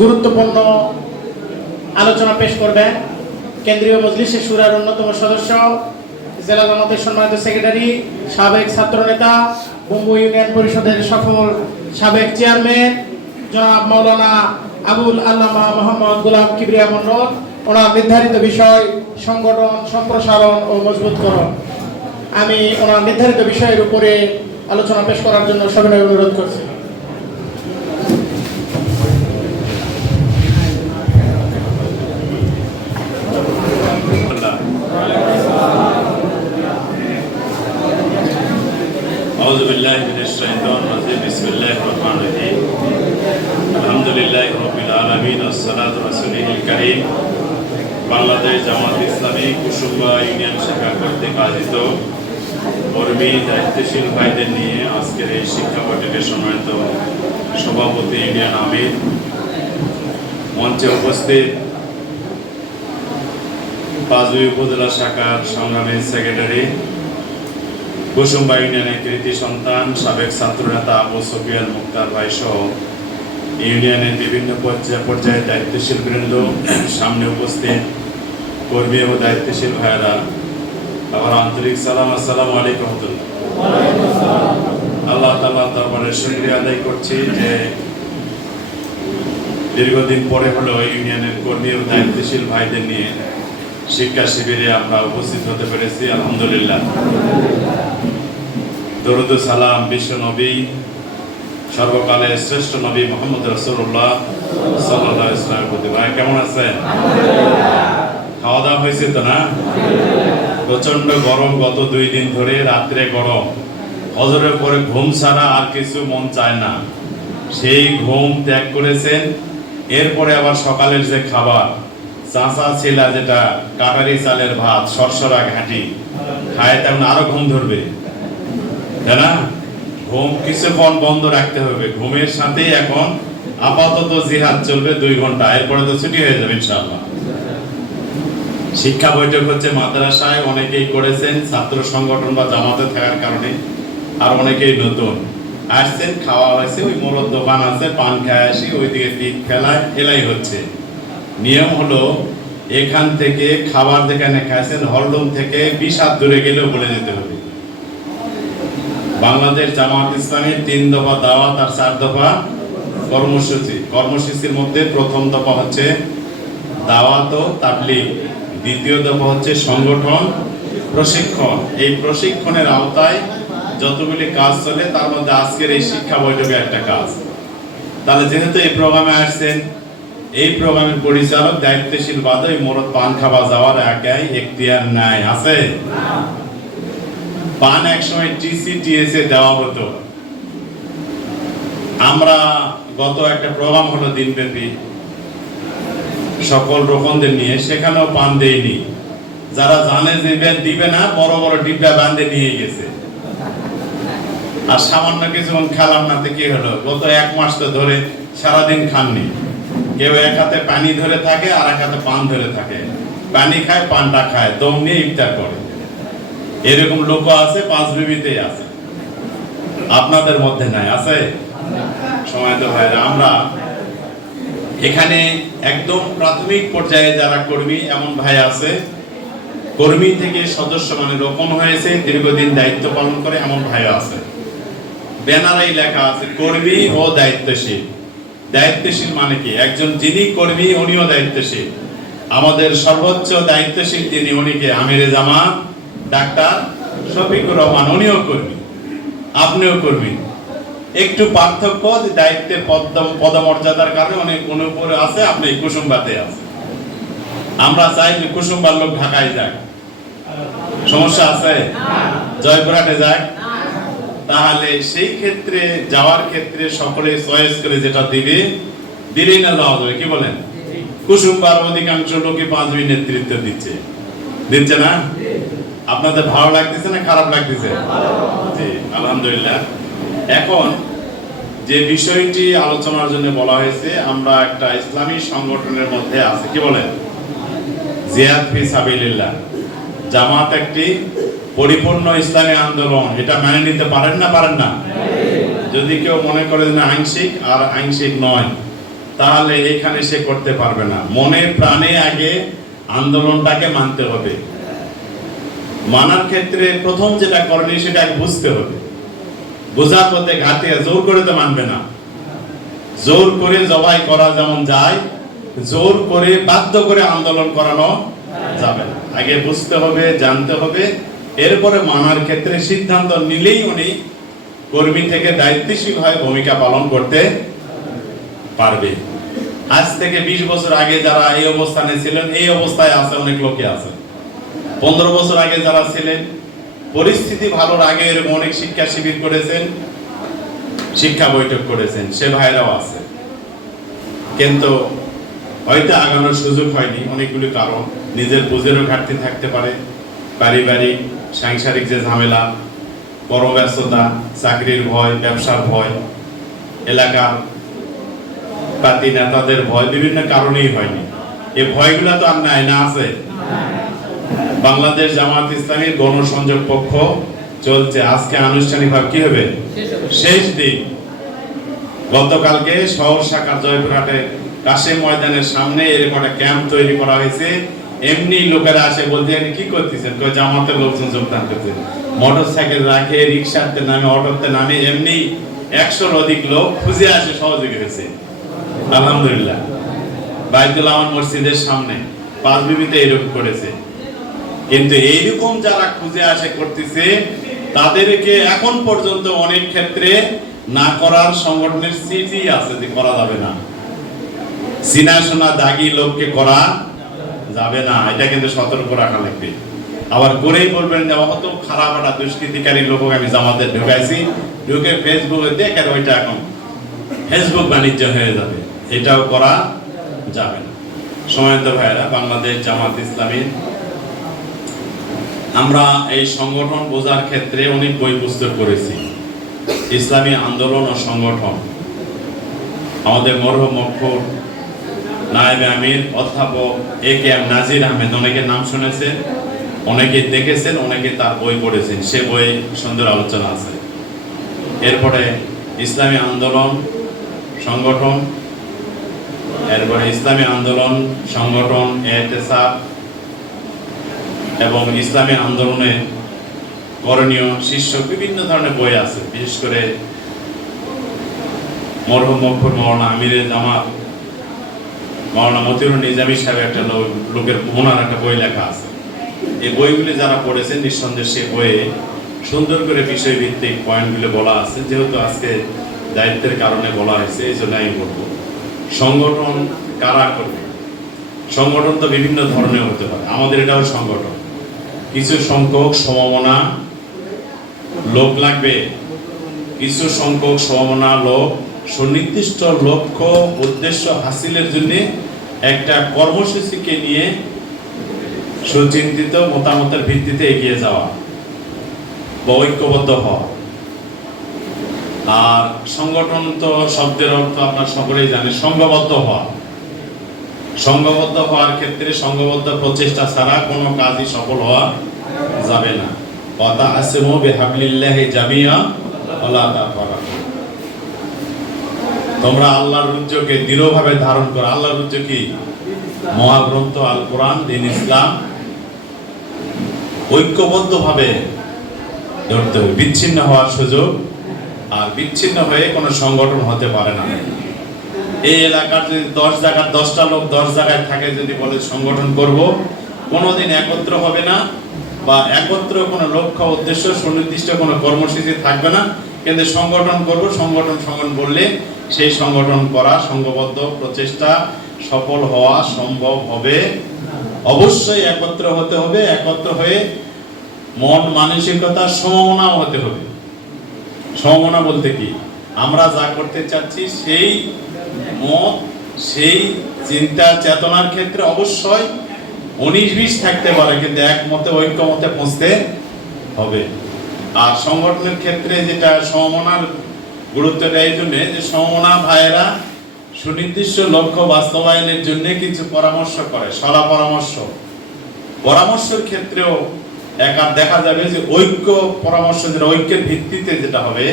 গুরুত্বপূর্ণ আলোচনা পেশ করবেন কেন্দ্রীয় মজলিসে শুরার অন্যতম সদস্য, জেলা জামাতের সম্মানিত সেক্রেটারি, সাবেক ছাত্রনেতা, বঙ্গ ইউনিয়ন পরিষদের সফল সাবেক চেয়ারম্যান জনাব মাওলানা আবুল আল্লামা মোহাম্মদ গোলাম কিবরিয়া মন্ডল। ওনার নির্ধারিত বিষয় সংগঠন সম্প্রসারণ ও মজবুতকরণ। আমি ওনার নির্ধারিত বিষয়ের উপরে আলোচনা পেশ করার জন্য সবিনয় অনুরোধ করছি। أعوذ بالله من الشيطان الرجيم بسم الله الرحمن الرحيم الحمد لله رب العالمين والصلاة والسلام الكريم বাংলাদেশ জামাত ইসলামী কুসুম্বা ইউনিয়ন শাখা কর্তৃক আয়োজিত কর্মী দায়িত্বশীল ভাইদের নিয়ে আজকের এই শিক্ষা বৈঠকের সম্মানিত সভাপতি ইউনিয়ন আমির, মঞ্চে উপস্থিত পাঁচবি উপজেলা শাখার সংগ্রামী সেক্রেটারি, কুসুম্বা ইউনিয়নের কৃতি সন্তান সাবেক ছাত্রনেতা আবু সুফিয়ান মুক্তার ভাই সহ ইউনিয়নের বিভিন্ন পর্যায়ে দায়িত্বশীল বৃন্দ, সামনে উপস্থিত কর্মী এবং দায়িত্বশীল ভাইয়েরা, আমার আন্তরিক সালাম, আসসালামু আলাইকুম। আল্লাহ তাআলার দরবারে শুকরিয়া আদায় করছি যে দীর্ঘদিন পরে হলেও ইউনিয়নের কর্মী এবং দায়িত্বশীল ভাইদের নিয়ে শিক্ষা শিবিরে আমরা উপস্থিত হতে পেরেছি, আলহামদুলিল্লাহ। দরুদ সালাম বিশ্ব নবী, সর্বকালের শ্রেষ্ঠ নবী মুহাম্মদ রাসূলুল্লাহ সাল্লাল্লাহু আলাইহি ওয়াসাল্লামের প্রতি। ভাই কেমন আছেন? খাওয়া দাওয়া হয়েছে তো না? প্রচন্ড গরম, গত 2 দিন ধরে রাত্রে গরম, ফজরের পরে ঘুম ছাড়া আর কিছু মন চায় না। সেই ঘুম ত্যাগ করেছেন, এরপরে আবার সকালের যে খাবার চাঁচা ছিলা, যেটা কাটারি চালের ভাত সরসরা ঘাঁটি খায়, তেমন আরো ঘুম ধরবে, তাই না? ঘুম কিছুক্ষণ বন্ধ রাখতে হবে। ঘুমের সাথে এখন আপাতত জিহাদ চলবে 2 ঘন্টা, এরপরে তো ছুটি হয়ে যাবে ইনশাআল্লাহ। শিক্ষা বৈঠক হচ্ছে মাদ্রাসায়, অনেকেই করেছেন ছাত্র সংগঠন বা জামাতে থাকার কারণে, আর অনেকেই নতুন আসছেন। খাওয়া হয়েছে, ওই মোড়ের দোকান আছে, পান খায় আসি, ওইদিকে পিঠ ফেলায় এলাই হচ্ছে। নিয়ম হলো এখান থেকে খাবার যেখানে খাইছেন হলরুম থেকে 20 হাত দূরে গেলেও বলে যেতে হবে। বাংলাদেশ জামাত ইসলামীর 3 দফা দাওয়াত আর 4 দফা কর্মসূচির মধ্যে প্রথম দফা হচ্ছে দাওয়াত ও তাবলীগ, দ্বিতীয় দফা হচ্ছে সংগঠন প্রশিক্ষণ। এই প্রশিক্ষণের আওতায় যতগুলি কাজ চলে, তার মধ্যে আজকের এই শিক্ষা বৈঠকে একটা কাজ। তাহলে যেহেতু এই প্রোগ্রামে আসছেন, এই প্রোগ্রামের পরিচালক দায়িত্বশীল বাদে মোরদ পান খাওয়া যাওয়ার একাই এখতিয়ার নাই, আছে? পান একসময় টিসিটিএসে দেওয়া হতো। আমরা গত একটা প্রোগ্রাম হলো দিনব্যাপী সকল রোকনদের নিয়ে, সেখানেও পান দেয়নি। যারা জানে যে দিবে না, বড় বড় ডিব্বা বান্ধে নিয়ে গেছে। আর সামান্য কিছুক্ষণ খেলাম না, কি হলো? গত 1 মাস তো ধরে সারাদিন খাননি। কেউ এক হাতে পানি ধরে থাকে, আর এক হাতে পান ধরে থাকে, পানি খায়, পানটা খায়, দম নিয়ে ইফতার করে। এরকম লোক আছে, 5 বিবিতেই আছে, আপনাদের মধ্যে নাই, আছে? সময় তো ভাইরা, আমরা এখানে একদম প্রাথমিক পর্যায়ে যারা কর্মী, এমন ভাই আছে কর্মী থেকে সদস্য মানে রোপণ হয়েছে, দীর্ঘদিন দায়িত্ব পালন করে, এমন ভাই আছে। ব্যানারেই লেখা আছে কর্মী ও দায়িত্বশীল। দায়িত্বশীল মানে কি? একজন যিনি কর্মী উনিও দায়িত্বশীল। আমাদের সর্বোচ্চ দায়িত্বশীল তিনি, উনিকে আমিরে জামাত ডাক্তার শফিকুর রহমান, উনিও কর্মী, আপনিও কর্মী। একটু পার্থক্য যে দায়িত্বের পদমর্যাদার কারণে অনেক উপরে আছে, আপনি কুসুম্বাতে আছে। আমরা চাই যে কুসুম্বার লোক ঢাকায় যায়, সমস্যা আছে? জয়পুরহাটে যায়, তাহলে সেই ক্ষেত্রে যাওয়ার ক্ষেত্রে সকলে চয়েস করে যেটা দিবে, দিলেই না যাওয়া যাবে। কি বলেন? কুসুম্বার অধিকাংশ লোকই 5 মিনিট নেতৃত্ব দিচ্ছে না? আপনাদের ভালো লাগতেছে না খারাপ লাগতেছে? জি, আলহামদুলিল্লাহ। এখন যে বিষয়টি আলোচনার জন্য বলা হয়েছে, আমরা একটা ইসলামী সংগঠনের মধ্যে আছি, কি বলেন? জিহাদ ফি সাবিলিল্লাহ। জামাত একটি পরিপূর্ণ ইসলামী আন্দোলন, এটা মেনে নিতে পারেন না? যদি কেউ মনে করে না আংশিক আর আংশিক নয়, তাহলে এখানে সে করতে পারবে না। মনে প্রাণে আগে আন্দোলনটাকে মানতে হবে। মানার ক্ষেত্রে প্রথম যেটা করণীয় সেটা আগে বুঝতে হবে। বোঝার পথে ঘাটে জোর করে তো মানবে না। জোর করে জবাই করা যেমন যায়, জোর করে বাধ্য করে আন্দোলন করানো যাবে না। আগে বুঝতে হবে, জানতে হবে, এরপরে মানার ক্ষেত্রে সিদ্ধান্ত নিলেই উনি কর্মী থেকে দায়িত্বশীল হয়ে ভূমিকা পালন করতে পারবে। আজ থেকে 20 বছর আগে যারা এই অবস্থানে ছিলেন, এই অবস্থায় আছে অনেক লোকে আছে। 15 বছর আগে যারা ছিলেন, পরিস্থিতি ভালোর আগে এরকম অনেক শিক্ষা শিবির করেছেন, শিক্ষা বৈঠক করেছেন, সে ভাইরাও আছে। কিন্তু হয়তো আগানোর সুযোগ হয়নি, অনেকগুলি কারণ। নিজের বুঝেরও ঘাটতি থাকতে পারে, পারিবারিক সাংসারিক যে ঝামেলা, কর্মব্যস্ততা, চাকরির ভয়, ব্যবসার ভয়, এলাকার পাতি নেতাদের ভয়, বিভিন্ন কারণেই হয়নি। এই ভয়গুলো তো আর নাই, না আছে? বাংলাদেশ জামাত ইসলামীর গণসংযোগ পক্ষ চলছে। আজকে আনুষ্ঠানিকভাবে কি হবে? শেষ দিন। গতকালকে শহর শাখা জয়পুরহাটে কাশেম ময়দানের সামনে এরকম একটা ক্যাম্প তৈরি করা হয়েছে। এমনি লোকেরা আসে বলতে, কি করতেছেন? জামাতের লোকজন যোগদান করতে। মোটরসাইকেল রাখে, রিক্সাতে নামে, অটোতে নামে, এমনি 100-র অধিক লোক খুঁজে আসে, সহযোগী হয়েছে। আলহামদুলিল্লাহ। বাইতুল আমান মসজিদের সামনে 5 বিবিতে এরকম করেছে। কিন্তু এইরকম যারা খুঁজে আসে করতেছে, তাদেরকে এখন পর্যন্ত অনেক ক্ষেত্রে না করার সংগঠনের চিঠি আছে যে করা যাবে না। চিনা শোনা দাগি লোককে করা যাবে না, এটা কিন্তু সতর্ক রাখা লাগবে। আবার করেই বলবেন যে অত খারাপ একটা দুষ্কৃতিকারী লোক আমি জামাতে ঢুকাইছি, ঢুকে ফেসবুকে দেখে ওইটা এখন ফেসবুক বাণিজ্য হয়ে যাবে, এটাও করা যাবে না। সম্মানিত ভাইয়েরা, বাংলাদেশ জামাত ইসলামী আমরা এই সংগঠন বোঝার ক্ষেত্রে অনেক বই পুস্তক করেছি। ইসলামী আন্দোলন ও সংগঠন, আমাদের মরহুম মকফুর নায়েবে আমির অধ্যাপক A.K.M. নাজির আহমেদ, অনেকের নাম শুনেছেন, অনেকে দেখেছেন, অনেকে তার বই পড়েছেন। সে বই সুন্দর আলোচনা আছে। এরপরে ইসলামী আন্দোলন সংগঠন, এরপরে ইসলামী আন্দোলন সংগঠন এতেসাব এবং ইসলামী আন্দোলনে করণীয় শীর্ষক বিভিন্ন ধরনের বই আছে। বিশেষ করে মরহুম মকফুর মাওলানা আমিরের জামাত মাওলানা মতিউর নিজামী সাহেব একটা লোকের ওনার একটা বই লেখা আছে। এই বইগুলি যারা পড়েছেন, নিঃসন্দেহে সে বইয়ে সুন্দর করে বিষয়ভিত্তিক পয়েন্টগুলো বলা আছে। যেহেতু আজকে দায়িত্বের কারণে বলা হয়েছে, এই জন্য আমি বলবো সংগঠন কারা করবে। সংগঠন তো বিভিন্ন ধরনের হতে পারে, আমাদের এটাও সংগঠন। কিছু সংখ্যক সমমনা লোক লাগবে, কিছু সংখ্যক সমমনা লোক সুনির্দিষ্ট লক্ষ্য উদ্দেশ্য হাসিলের জন্য একটা কর্মসূচিকে নিয়ে সুচিন্তিত মতামতের ভিত্তিতে এগিয়ে যাওয়া বা ঐক্যবদ্ধ হওয়া। আর সংগঠন তো শব্দের অর্থ আপনার সকলেই জানে, সংঘবদ্ধ হওয়া। সংঘবদ্ধ হওয়ার ক্ষেত্রে সংঘবদ্ধ প্রচেষ্টা ছাড়া কোনো কাজই সফল হওয়া যাবে না। ওয়াতাসিমু বিহাবলিল্লাহি জামিআ ওয়ালা তাফাররাকু। তোমরা আল্লাহর রুজ্জকে দৃঢ়ভাবে ধারণ করো। আল্লাহর রুজ্জ কি? মহাগ্রন্থ আল কোরআন, দ্বীন ইসলাম। ঐক্যবদ্ধভাবে ধরতে হবে, বিচ্ছিন্ন হওয়ার সুযোগ, আর বিচ্ছিন্ন হয়ে কোনো সংগঠন হতে পারে না। এই এলাকার যদি 10 জায়গার 10টা লোক 10 জায়গায় থাকে, যদি বলে সংগঠন করব, কোনোদিন একত্র হবে না, বা একত্র কোনো লক্ষ্য উদ্দেশ্য সুনির্দিষ্ট কোনো কর্মসূচি থাকবে না। কিন্তু সংগঠন করব, সংগঠন বললে সেই সংগঠন করা, সংঘবদ্ধ প্রচেষ্টা সফল হওয়া সম্ভব হবে। অবশ্যই একত্র হতে হবে, একত্র হয়ে মন মানসিকতা সমমনাও হতে হবে। সমমনা বলতে কি? আমরা যা করতে চাচ্ছি সেই মত, সেই চিন্তা চেতনার ক্ষেত্রে অবশ্যই 19-20 থাকতে পারে, কিন্তু একমতে ঐক্যমতে পৌঁছতে হবে। আর সংগঠনের ক্ষেত্রে যেটা সমমনার গুরুত্বটা এই জন্য যে সমমনা ভাইয়েরা সুনির্দিষ্ট লক্ষ্য বাস্তবায়নের জন্য কিছু পরামর্শ করে, সলা পরামর্শের ক্ষেত্রেও একা দেখা যাবে যে ঐক্য পরামর্শ, যেটা ঐক্যের ভিত্তিতে যেটা হবে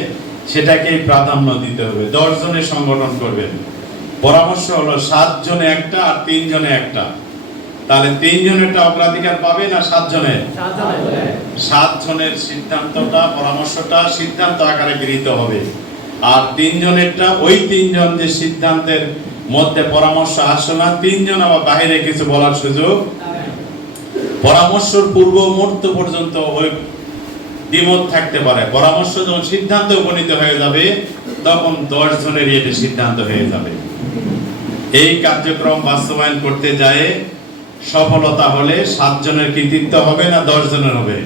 সেটাকেই প্রাধান্য দিতে হবে। 10 জনের সংগঠন করবেন, পরামর্শ হলো 7 জনে একটা আর 3 জনে একটা। তাহলে 3 জনেরটা অগ্রাধিকার পাবে না 7 জনের? 7 জনের সিদ্ধান্তটা, পরামর্শটা সিদ্ধান্ত আকারে গৃহীত হবে। আর 3 জনেরটা ওই 3 জন যে সিদ্ধান্তের মধ্যে পরামর্শ আসে না, 3 জন আবার বাইরে কিছু বলার সুযোগ। পরামর্শের পূর্ব মুহূর্ত পর্যন্ত ওই দ্বিমত থাকতে পারে। পরামর্শ যখন সিদ্ধান্ত উপনীত হয়ে যাবে তখন 10 জনেরই এটি সিদ্ধান্ত হয়ে যাবে। এই কার্যক্রম বাস্তবায়ন করতে যায় সফলতা হলে 7 জনের কৃতিত্ব হবে না 10 জনের হবে?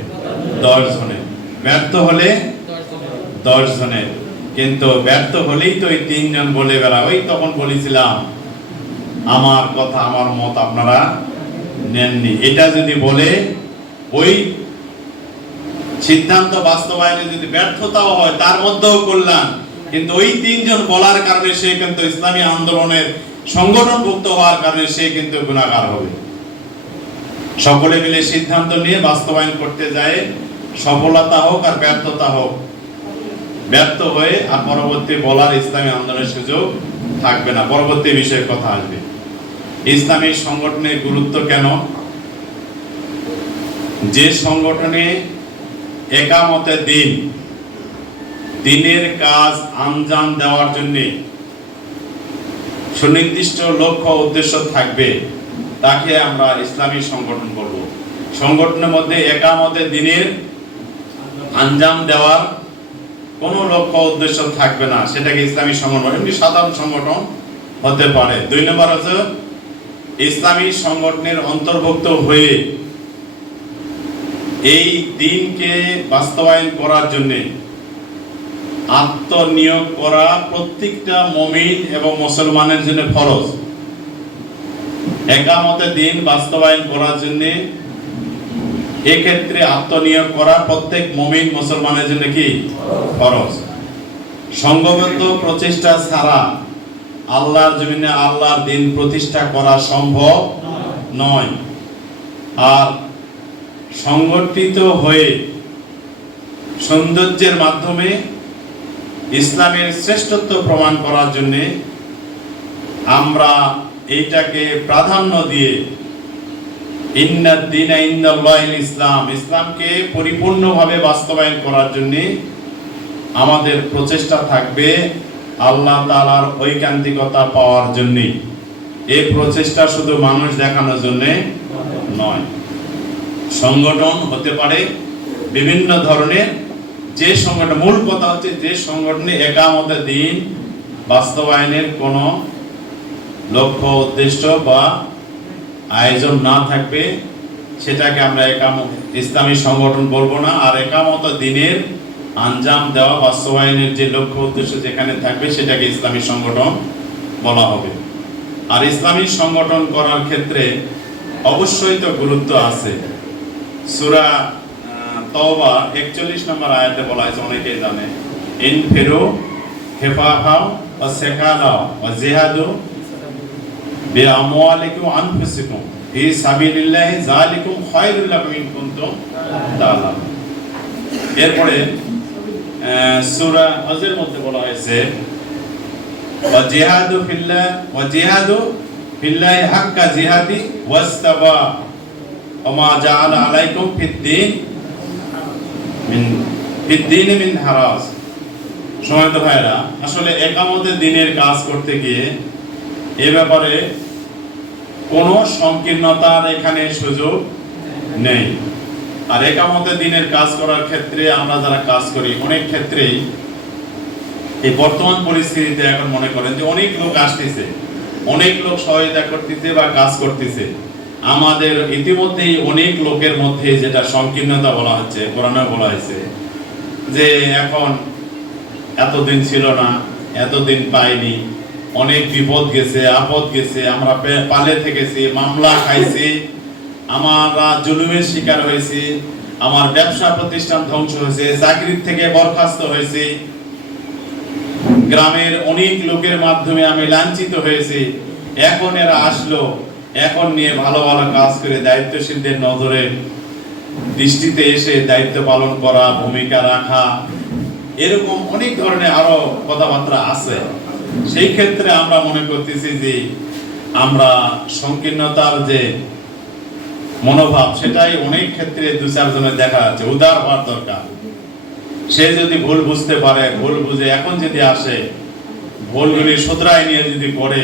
10 জনের। ব্যর্থ হলে 10 জনের। কিন্তু ব্যর্থ হলেই তো ওই 3 জন বলে বেড়ায়, তখন বলেছিলাম আমার কথা আমার মত আপনারা নেননি, এটা যদি বলে ওই সিদ্ধান্ত বাস্তবায়নে যদি ব্যর্থতাও হয় তার মধ্যেও কল্যাণ। কিন্তু ওই 3 জন বলার কারণে সে কিন্তু ইসলামী আন্দোলনের সংগঠনভুক্ত হওয়ার কারণে সে কিন্তু গুনাহগার হবে। সকলে মিলে সিদ্ধান্ত নিয়ে বাস্তবায়ন করতে যায়, সফলতা হোক আর ব্যর্থতা হোক, ব্যর্থ হয়ে আর পরবর্তী বলার ইসলামী আন্দোলনের সুযোগ থাকবে না। পরবর্তী বিষয়ে কথা আসবে। ইসলামী সংগঠনের গুরুত্ব কেন? যে সংগঠনে একামতে দিন, দিনের কাজ আঞ্জাম দেওয়ার জন্য সুনির্দিষ্ট লক্ষ্য উদ্দেশ্য থাকবে তাকে আমরা ইসলামী সংগঠন বলবো। সংগঠনের মধ্যে একামতে দিনের আঞ্জাম দেওয়ার কোনো লক্ষ্য উদ্দেশ্য থাকবে না, সেটাকে ইসলামী সংগঠন। এমনি সাধারণ সংগঠন হতে পারে। 2 নম্বর হচ্ছে ইসলামী সংগঠনের অন্তর্ভুক্ত হয়ে এই দিনকে বাস্তবায়ন করার জন্য আত্মনিয়োগ করা প্রত্যেকটা মুমিন এবং মুসলমানের জন্য ফরজ। একামতে দিন বাস্তবায়ন করার জন্য এক্ষেত্রে আত্মনিয়োগ করা প্রত্যেক মুমিন মুসলমানের জন্য কি ফরজ। সংঘবদ্ধ প্রচেষ্টা ছাড়া আল্লাহর জমিনে আল্লাহর দিন প্রতিষ্ঠা করা সম্ভব নয়। আর সংগঠিত হয়ে সৌন্দর্যের মাধ্যমে ইসলামের শ্রেষ্ঠত্ব প্রমাণ করার জন্য আমরা এইটাকে প্রাধান্য দিয়ে ইন্নাদ দীনা ইনদাল্লাহিল ইসলাম, ইসলামকে পরিপূর্ণভাবে বাস্তবায়ন করার জন্য আমাদের প্রচেষ্টা থাকবে আল্লাহ তাআলার ঐকান্তিকতা পাওয়ার জন্য। এই প্রচেষ্টা শুধু মানুষ দেখানোর জন্য নয়। সংগঠন হতে পারে বিভিন্ন ধরনের। যে সংগঠন, মূল কথা হচ্ছে যে সংগঠনে একামতে দিন বাস্তবায়নের কোনো লক্ষ্য উদ্দেশ্য বা আয়োজন না থাকবে সেটাকে আমরা ইসলামী সংগঠন বলবো না। আর একামতে দিনের আঞ্জাম দেওয়া বাস্তবায়নের যে লক্ষ্য উদ্দেশ্য যেখানে থাকবে সেটাকে ইসলামী সংগঠন বলা হবে। আর ইসলামী সংগঠন করার ক্ষেত্রে অবশ্যই তো গুরুত্ব আছে। সূরা তওবা 41 নম্বর আয়াতে বলা হয়েছে, অনেকেই জানে, ইনফিরু হিফাফা ওয়া সাকালা ওয়া জিহাদু বিআমওয়ালিকুম ওয়া আনফুসিকুম ফি সাবিলিল্লাহি যালিকুম খায়রুল লাকুম ইন কুনতুম তাআলামুন। এরপরে সূরা হজের মধ্যে বলা হয়েছে ওয়া জিহাদু ফিল্লাহি হাক্কা জিহাদি ওয়াস্তাবা ওয়া মা জাআলা আলাইকুম ফিদ্দীন মিন হারাজ। সম্মানিত ভাইরা, আসলে একামতে দিনের কাজ করতে গিয়ে এ ব্যাপারে কোনো সংকীর্ণতার এখানে সুযোগ নেই। আর একামতে দিনের কাজ করার ক্ষেত্রে আমরা যারা কাজ করি অনেক ক্ষেত্রেই এই বর্তমান পরিস্থিতিতে এখন মনে করেন যে অনেক লোক আসতেছে, অনেক লোক সহায়তা করতেছে বা কাজ করতেছে। আমাদের ইতিমধ্যেই অনেক লোকের মধ্যে যেটা সংকীর্ণতা বলা হচ্ছে, কোরআনে বলা হয়েছে যে এখন এতদিন ছিল না, এতদিন পাইনি, অনেক বিপদ গেছে, আপদ গেছে, আমরা পালে থেকেছি, মামলা খাইছি, আমরা জুলুমের শিকার হয়েছি, আমার ব্যবসা প্রতিষ্ঠান ধ্বংস হয়েছে, চাকরির থেকে বরখাস্ত হয়েছি, গ্রামের অনেক লোকের মাধ্যমে আমি লাঞ্ছিত হয়েছি। এখন এরা আসলো, এখন নিয়ে ভালো ভালো কাজ করে দায়িত্বশীলদের নজরে দৃষ্টিতে এসে দায়িত্ব পালন করা, ভূমিকা রাখা, এরকম অনেক ধরনের আরো কথাবার্তা আছে। সেই ক্ষেত্রে আমরা মনে করতেছি যে আমরা সংকীর্ণতার যে মনোভাব সেটাই অনেক ক্ষেত্রে দু চারজনের দেখা যাচ্ছে, উদার হওয়ার দরকার। সে যদি ভুল বুঝতে পারে, ভুল বুঝে এখন যদি আসে, ভুলগুলি শুধরায় নিয়ে যদি করে,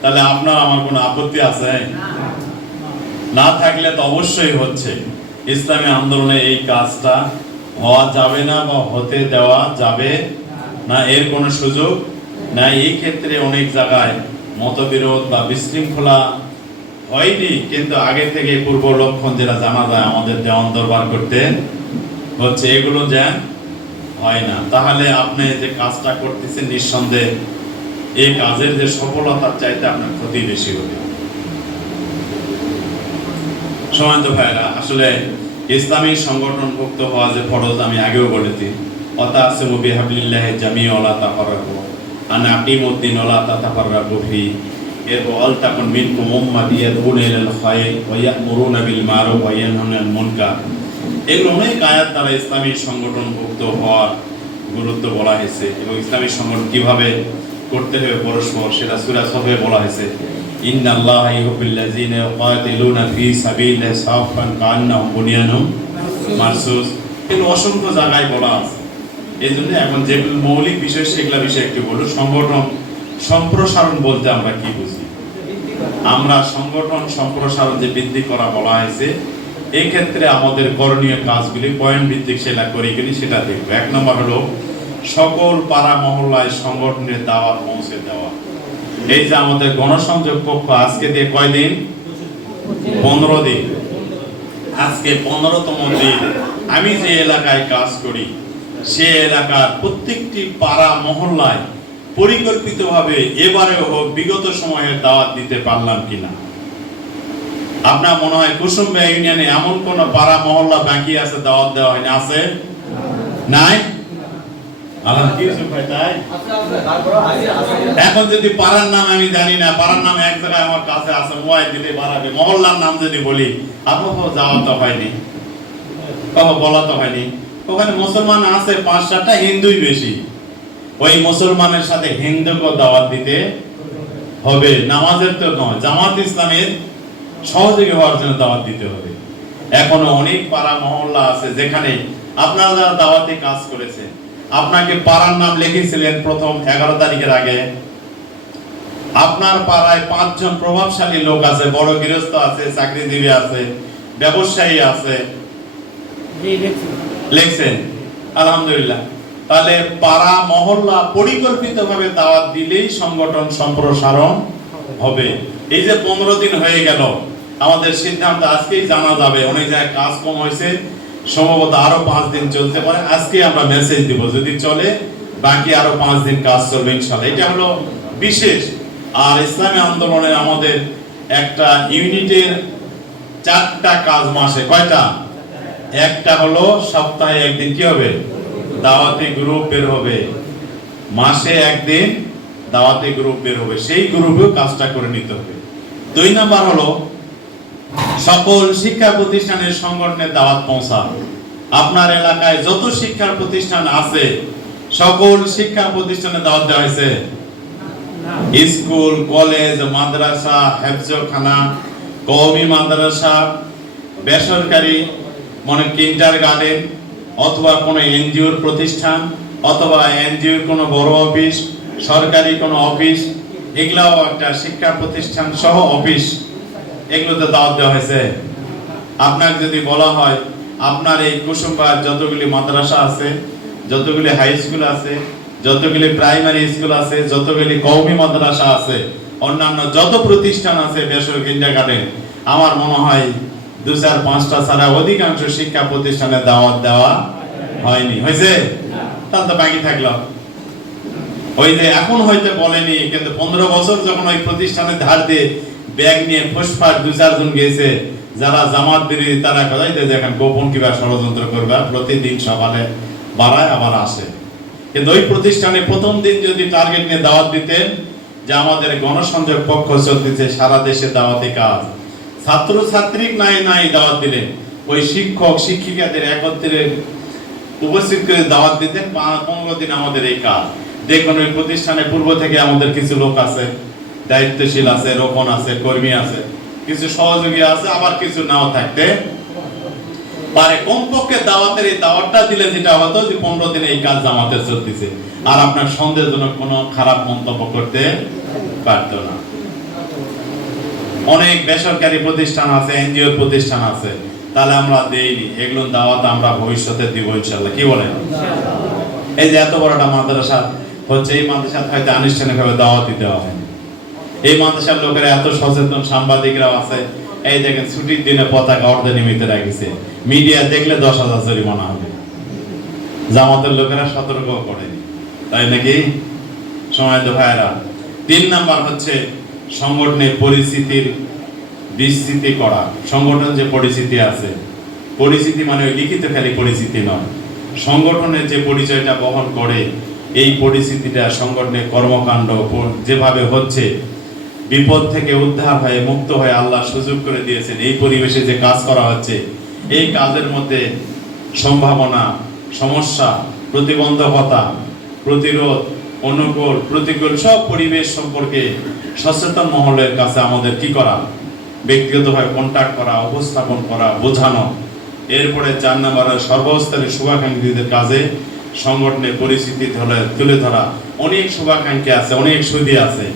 তাহলে আপনার আমার কোনো আপত্তি আছে? না থাকলে তো অবশ্যই হচ্ছে। ইসলামী আন্দোলনে এই কাজটা হওয়া যাবে না বা হতে দেওয়া যাবে না, এর কোনো সুযোগ না। এই ক্ষেত্রে অনেক জায়গায় মতবিরোধ বা বিশৃঙ্খলা হয়নি, কিন্তু আগে থেকে পূর্ব লক্ষণ যেটা জানা যায় আমাদের দেওয়ান দরবার করতে হচ্ছে, এগুলো যেন হয় না। তাহলে আপনি যে কাজটা করতেছেন নিঃসন্দেহে এই কাজের যে সফলতার চাইতে আপনার ক্ষতি বেশি হবে। সমান্ত ভাইরা, আসলে ইসলামী সংগঠনভুক্ত হওয়া যে ফরজ আমি আগেও বলেছি, ওয়াতাসিমু বিহাবলিল্লাহি জামিআন ওয়া লা তাফাররাকু আন আকিমুদ্দিন ওয়া লা তাতাফাররাকু ফি, এরপর আল তাকুন মিনকুম উম্মাতুন ইয়াদউনা ইলাল খায়র ওয়া ইয়া'মুরুনা বিল মারুফ ওয়া ইয়ানহাউনা আনিল মুনকার। এগুলো অনেক আয়াত দ্বারা ইসলামী সংগঠনভুক্ত হওয়ার গুরুত্ব বলা হয়েছে এবং ইসলামী সংগঠন কিভাবে করতে হবে পরস্পর সেটা সূরা সফে বলা হয়েছে। ইন্নাল্লাহা ইউহিব্বুল্লাযীনা ইউকাতিলুনা ফী সাবিলিল্লাহি সাফফান কাআন্নাহুম বুনিয়ানুম মারসুস। এগুলো অসংখ্য জায়গায় বলা আছে। এই জন্য এখন যে মৌলিক বিষয় সেগুলা বিষয়ে একটু বলুন। সংগঠন সম্প্রসারণ বলতে আমরা কি বুঝি? আমরা সংগঠন সম্প্রসারণ যে বৃদ্ধি করা বলা হয়েছে, এই ক্ষেত্রে আমাদের করণীয় কাজগুলি পয়েন্ট ভিত্তিক সেটা করি কিনি সেটা দেখবো। এক নম্বর হলো সকল পাড়া মহল্লায় সংগঠনের দাওয়াত পৌঁছে দেওয়া। এই যে আমাদের গণসংযোগ পক্ষ আজকে দিয়ে কয়দিন? 15 দিন। আজকে 15তম দিন। আমি যে এলাকায় কাজ করি সে এলাকার প্রত্যেকটি পাড়া মহল্লায় পরিকল্পিতভাবে এবারেও হোক বিগত সময়ের দাওয়াত দিতে পারলাম কিনা। আপনার মনে হয় কুসুম্বা ইউনিয়নে এমন কোন পাড়া মহল্লা বাকি আছে দাওয়াত দেওয়া হয়নি? আছে? নাই? এখন যদি পাড়ার নাম আমি জানি না, পাড়ার নাম এক জায়গায় আমার কাছে আছে, মোবাইল দিলে বাড়াবে, মহল্লার নাম যদি বলি আপনার যাওয়া তো হয়নি, কখন বলা তো হয়নি। ওখানে মুসলমান আছে 5-7টা, হিন্দুই বেশি। ওই মুসলমানের সাথে হিন্দুকে দাওয়াত দিতে হবে, নামাজের তো নয়, জামাত ইসলামের সহযোগী হওয়ার জন্য দাওয়াত দিতে হবে। এখনো অনেক পাড়া মহল্লা আছে যেখানে আপনারা যারা দাওয়াতে কাজ করেছে, আপনাকে পাড়ার নাম লিখেছিলেন প্রথম 11 তারিখের আগে, আপনার পাড়ায় 5 জন প্রভাবশালী লোক আছে, বড় গৃহস্থ আছে, চাকরিজীবী আছে, ব্যবসায়ী আছে, লিখছেন, আলহামদুলিল্লাহ। তাহলে পাড়া মহল্লা পরিকল্পিতভাবে দাওয়াত দিলেই সংগঠন সম্প্রসারণ হবে। এই যে 15 দিন হয়ে গেল, আমাদের সিদ্ধান্ত আজকেই জানা যাবে। অনেক জায়গায় কাজ কম হয়েছে, সম্ভবত আরো 5 দিন চলতে পারে। আজকে আমরা মেসেজ দিব, যদি চলে বাকি আরো 5 দিন কাজ চলবে ইনশাআল্লাহ। এটা হলো বিশেষ। আর ইসলামী আন্দোলনের আমাদের একটা ইউনিটের 4টা কাজ মাসে। কয়টা? একটা হলো সপ্তাহে একদিন কি হবে? দাওয়াতি গ্রুপ বের হবে। মাসে একদিন দাওয়াতি গ্রুপ বের হবে, সেই গ্রুপেও কাজটা করে নিতে হবে। 2 নাম্বার হলো সকল শিক্ষা প্রতিষ্ঠানের সংগঠনের দাওয়াত পৌঁছা। আপনার এলাকায় যত শিক্ষা প্রতিষ্ঠান আছে সকল শিক্ষা প্রতিষ্ঠানে দাওয়াত দেওয়া হয়েছে? স্কুল, কলেজ, মাদ্রাসা, হেফজখানা, কওমি মাদ্রাসা, বেসরকারি মানে কিন্ডারগার্টেন, অথবা কোনো এনজিওর প্রতিষ্ঠান, অথবা এনজিওর কোনো বড় অফিস, সরকারি কোনো অফিস, এগুলাও একটা শিক্ষা প্রতিষ্ঠান সহ অফিস, এগুলোতে দাওয়াত দেওয়া হয়েছে। আপনাকে যদি বলা হয় আপনার এই কুসুম্বার যতগুলি মাদ্রাসা আছে, যতগুলি হাই স্কুল আছে, যতগুলি প্রাইমারি স্কুল আছে, যতগুলি কওমি মাদ্রাসা আছে, অন্যান্য যত প্রতিষ্ঠান আছে বেসরকারি কিন্ডারগার্টেন, আমার মনে হয় 2-4-5টা ছাড়া অধিকাংশ শিক্ষা প্রতিষ্ঠানে দাওয়াত দেওয়া হয়নি। হয়েছে? তাহলে তো বাকি থাকলো। ওই যে এখন হয়তো বলেনি, কিন্তু 15 বছর যখন ওই প্রতিষ্ঠানে ধার দিয়ে ব্যাগ নিয়ে ফুসফাট 2-4 জন গেছে, যারা জামাত বিরোধী, তারা কোথায় দেখেন গোপন কিবা ষড়যন্ত্র করবে, প্রতিদিন সকালে বাড়ায় আবার আসে। কিন্তু ওই প্রতিষ্ঠানে প্রথম দিন যদি টার্গেট নিয়ে দাওয়াত দিতেন যে আমাদের গণসংযোগ পক্ষ চলতেছে সারা দেশে দাওয়াতি কাজ, ছাত্র ছাত্রী নাই দাওয়াত দিলেন, ওই শিক্ষক শিক্ষিকাদের একত্রে উপস্থিত করে দাওয়াত দিতেন, 15 দিন আমাদের এই কাজ। দেখুন ওই প্রতিষ্ঠানে পূর্ব থেকে আমাদের কিছু লোক আছে, দায়িত্বশীল আছে, রোপণ আছে, কর্মী আছে, কিছু সহযোগী আছে, আবার কিছু নাও থাকতে পারে। কমপক্ষে দাওয়াতের এই দাওয়াতটা দিলে যেটা হতো যে 15 দিনে এই কাজ জামাতের চলতেছে, আর আপনার সন্দেহজনক কোনো খারাপ মন্তব্য করতে পারতো না। অনেক বেসরকারি প্রতিষ্ঠান আছে, এনজিও প্রতিষ্ঠান আছে, তাহলে আমরা দেইনি, এগুলো দাওয়াত আমরা ভবিষ্যতে দিব ইনশাআল্লাহ। কি বলেন? এই যে এত বড় একটা মাদ্রাসা হচ্ছে, এই মাদ্রাসা হয়তো আনুষ্ঠানিকভাবে দাওয়াতই দেওয়া হয়নি। এই মাদ্রাসার লোকেরা এত সচেতন, সাংবাদিকরাও আছে, এই দেখেন ছুটির দিনে পতাকা অর্ধে নিমিতে রাখিছে, মিডিয়া দেখলে 10,000 জরিমানা হবে। জামাতের লোকেরা সতর্ক করে, তাই নাকি? সময় তো ভাইরা। 3 নাম্বার হচ্ছে সংগঠনের পরিস্থিতির বিস্তৃতি করা। সংগঠন যে পরিস্থিতি আছে, পরিস্থিতি মানে ওই লিখিত খালি পরিস্থিতি নয়, সংগঠনের যে পরিচয়টা বহন করে, এই পরিস্থিতিটা সংগঠনের কর্মকাণ্ড যেভাবে হচ্ছে, বিপদ থেকে উদ্ধার হয়ে মুক্ত হয়ে আল্লাহ সুযোগ করে দিয়েছেন, এই পরিবেশে যে কাজ করা হচ্ছে, এই কাজের মধ্যে সম্ভাবনা, সমস্যা, প্রতিবন্ধকতা, প্রতিরোধ, অনুকূল, প্রতিকূল সব পরিবেশ সম্পর্কে সচেতন মহলের কাছে আমাদের কি করা? ব্যক্তিগতভাবে কন্ট্যাক্ট করা, উপস্থাপন করা, বোঝানো। এরপরে 4 নম্বরের সর্বস্তরের শুভাকাঙ্ক্ষীদের কাজে সংগঠনের পরিস্থিতি তুলে ধরা। অনেক শুভাকাঙ্ক্ষী আছে, অনেক সুদী আছে।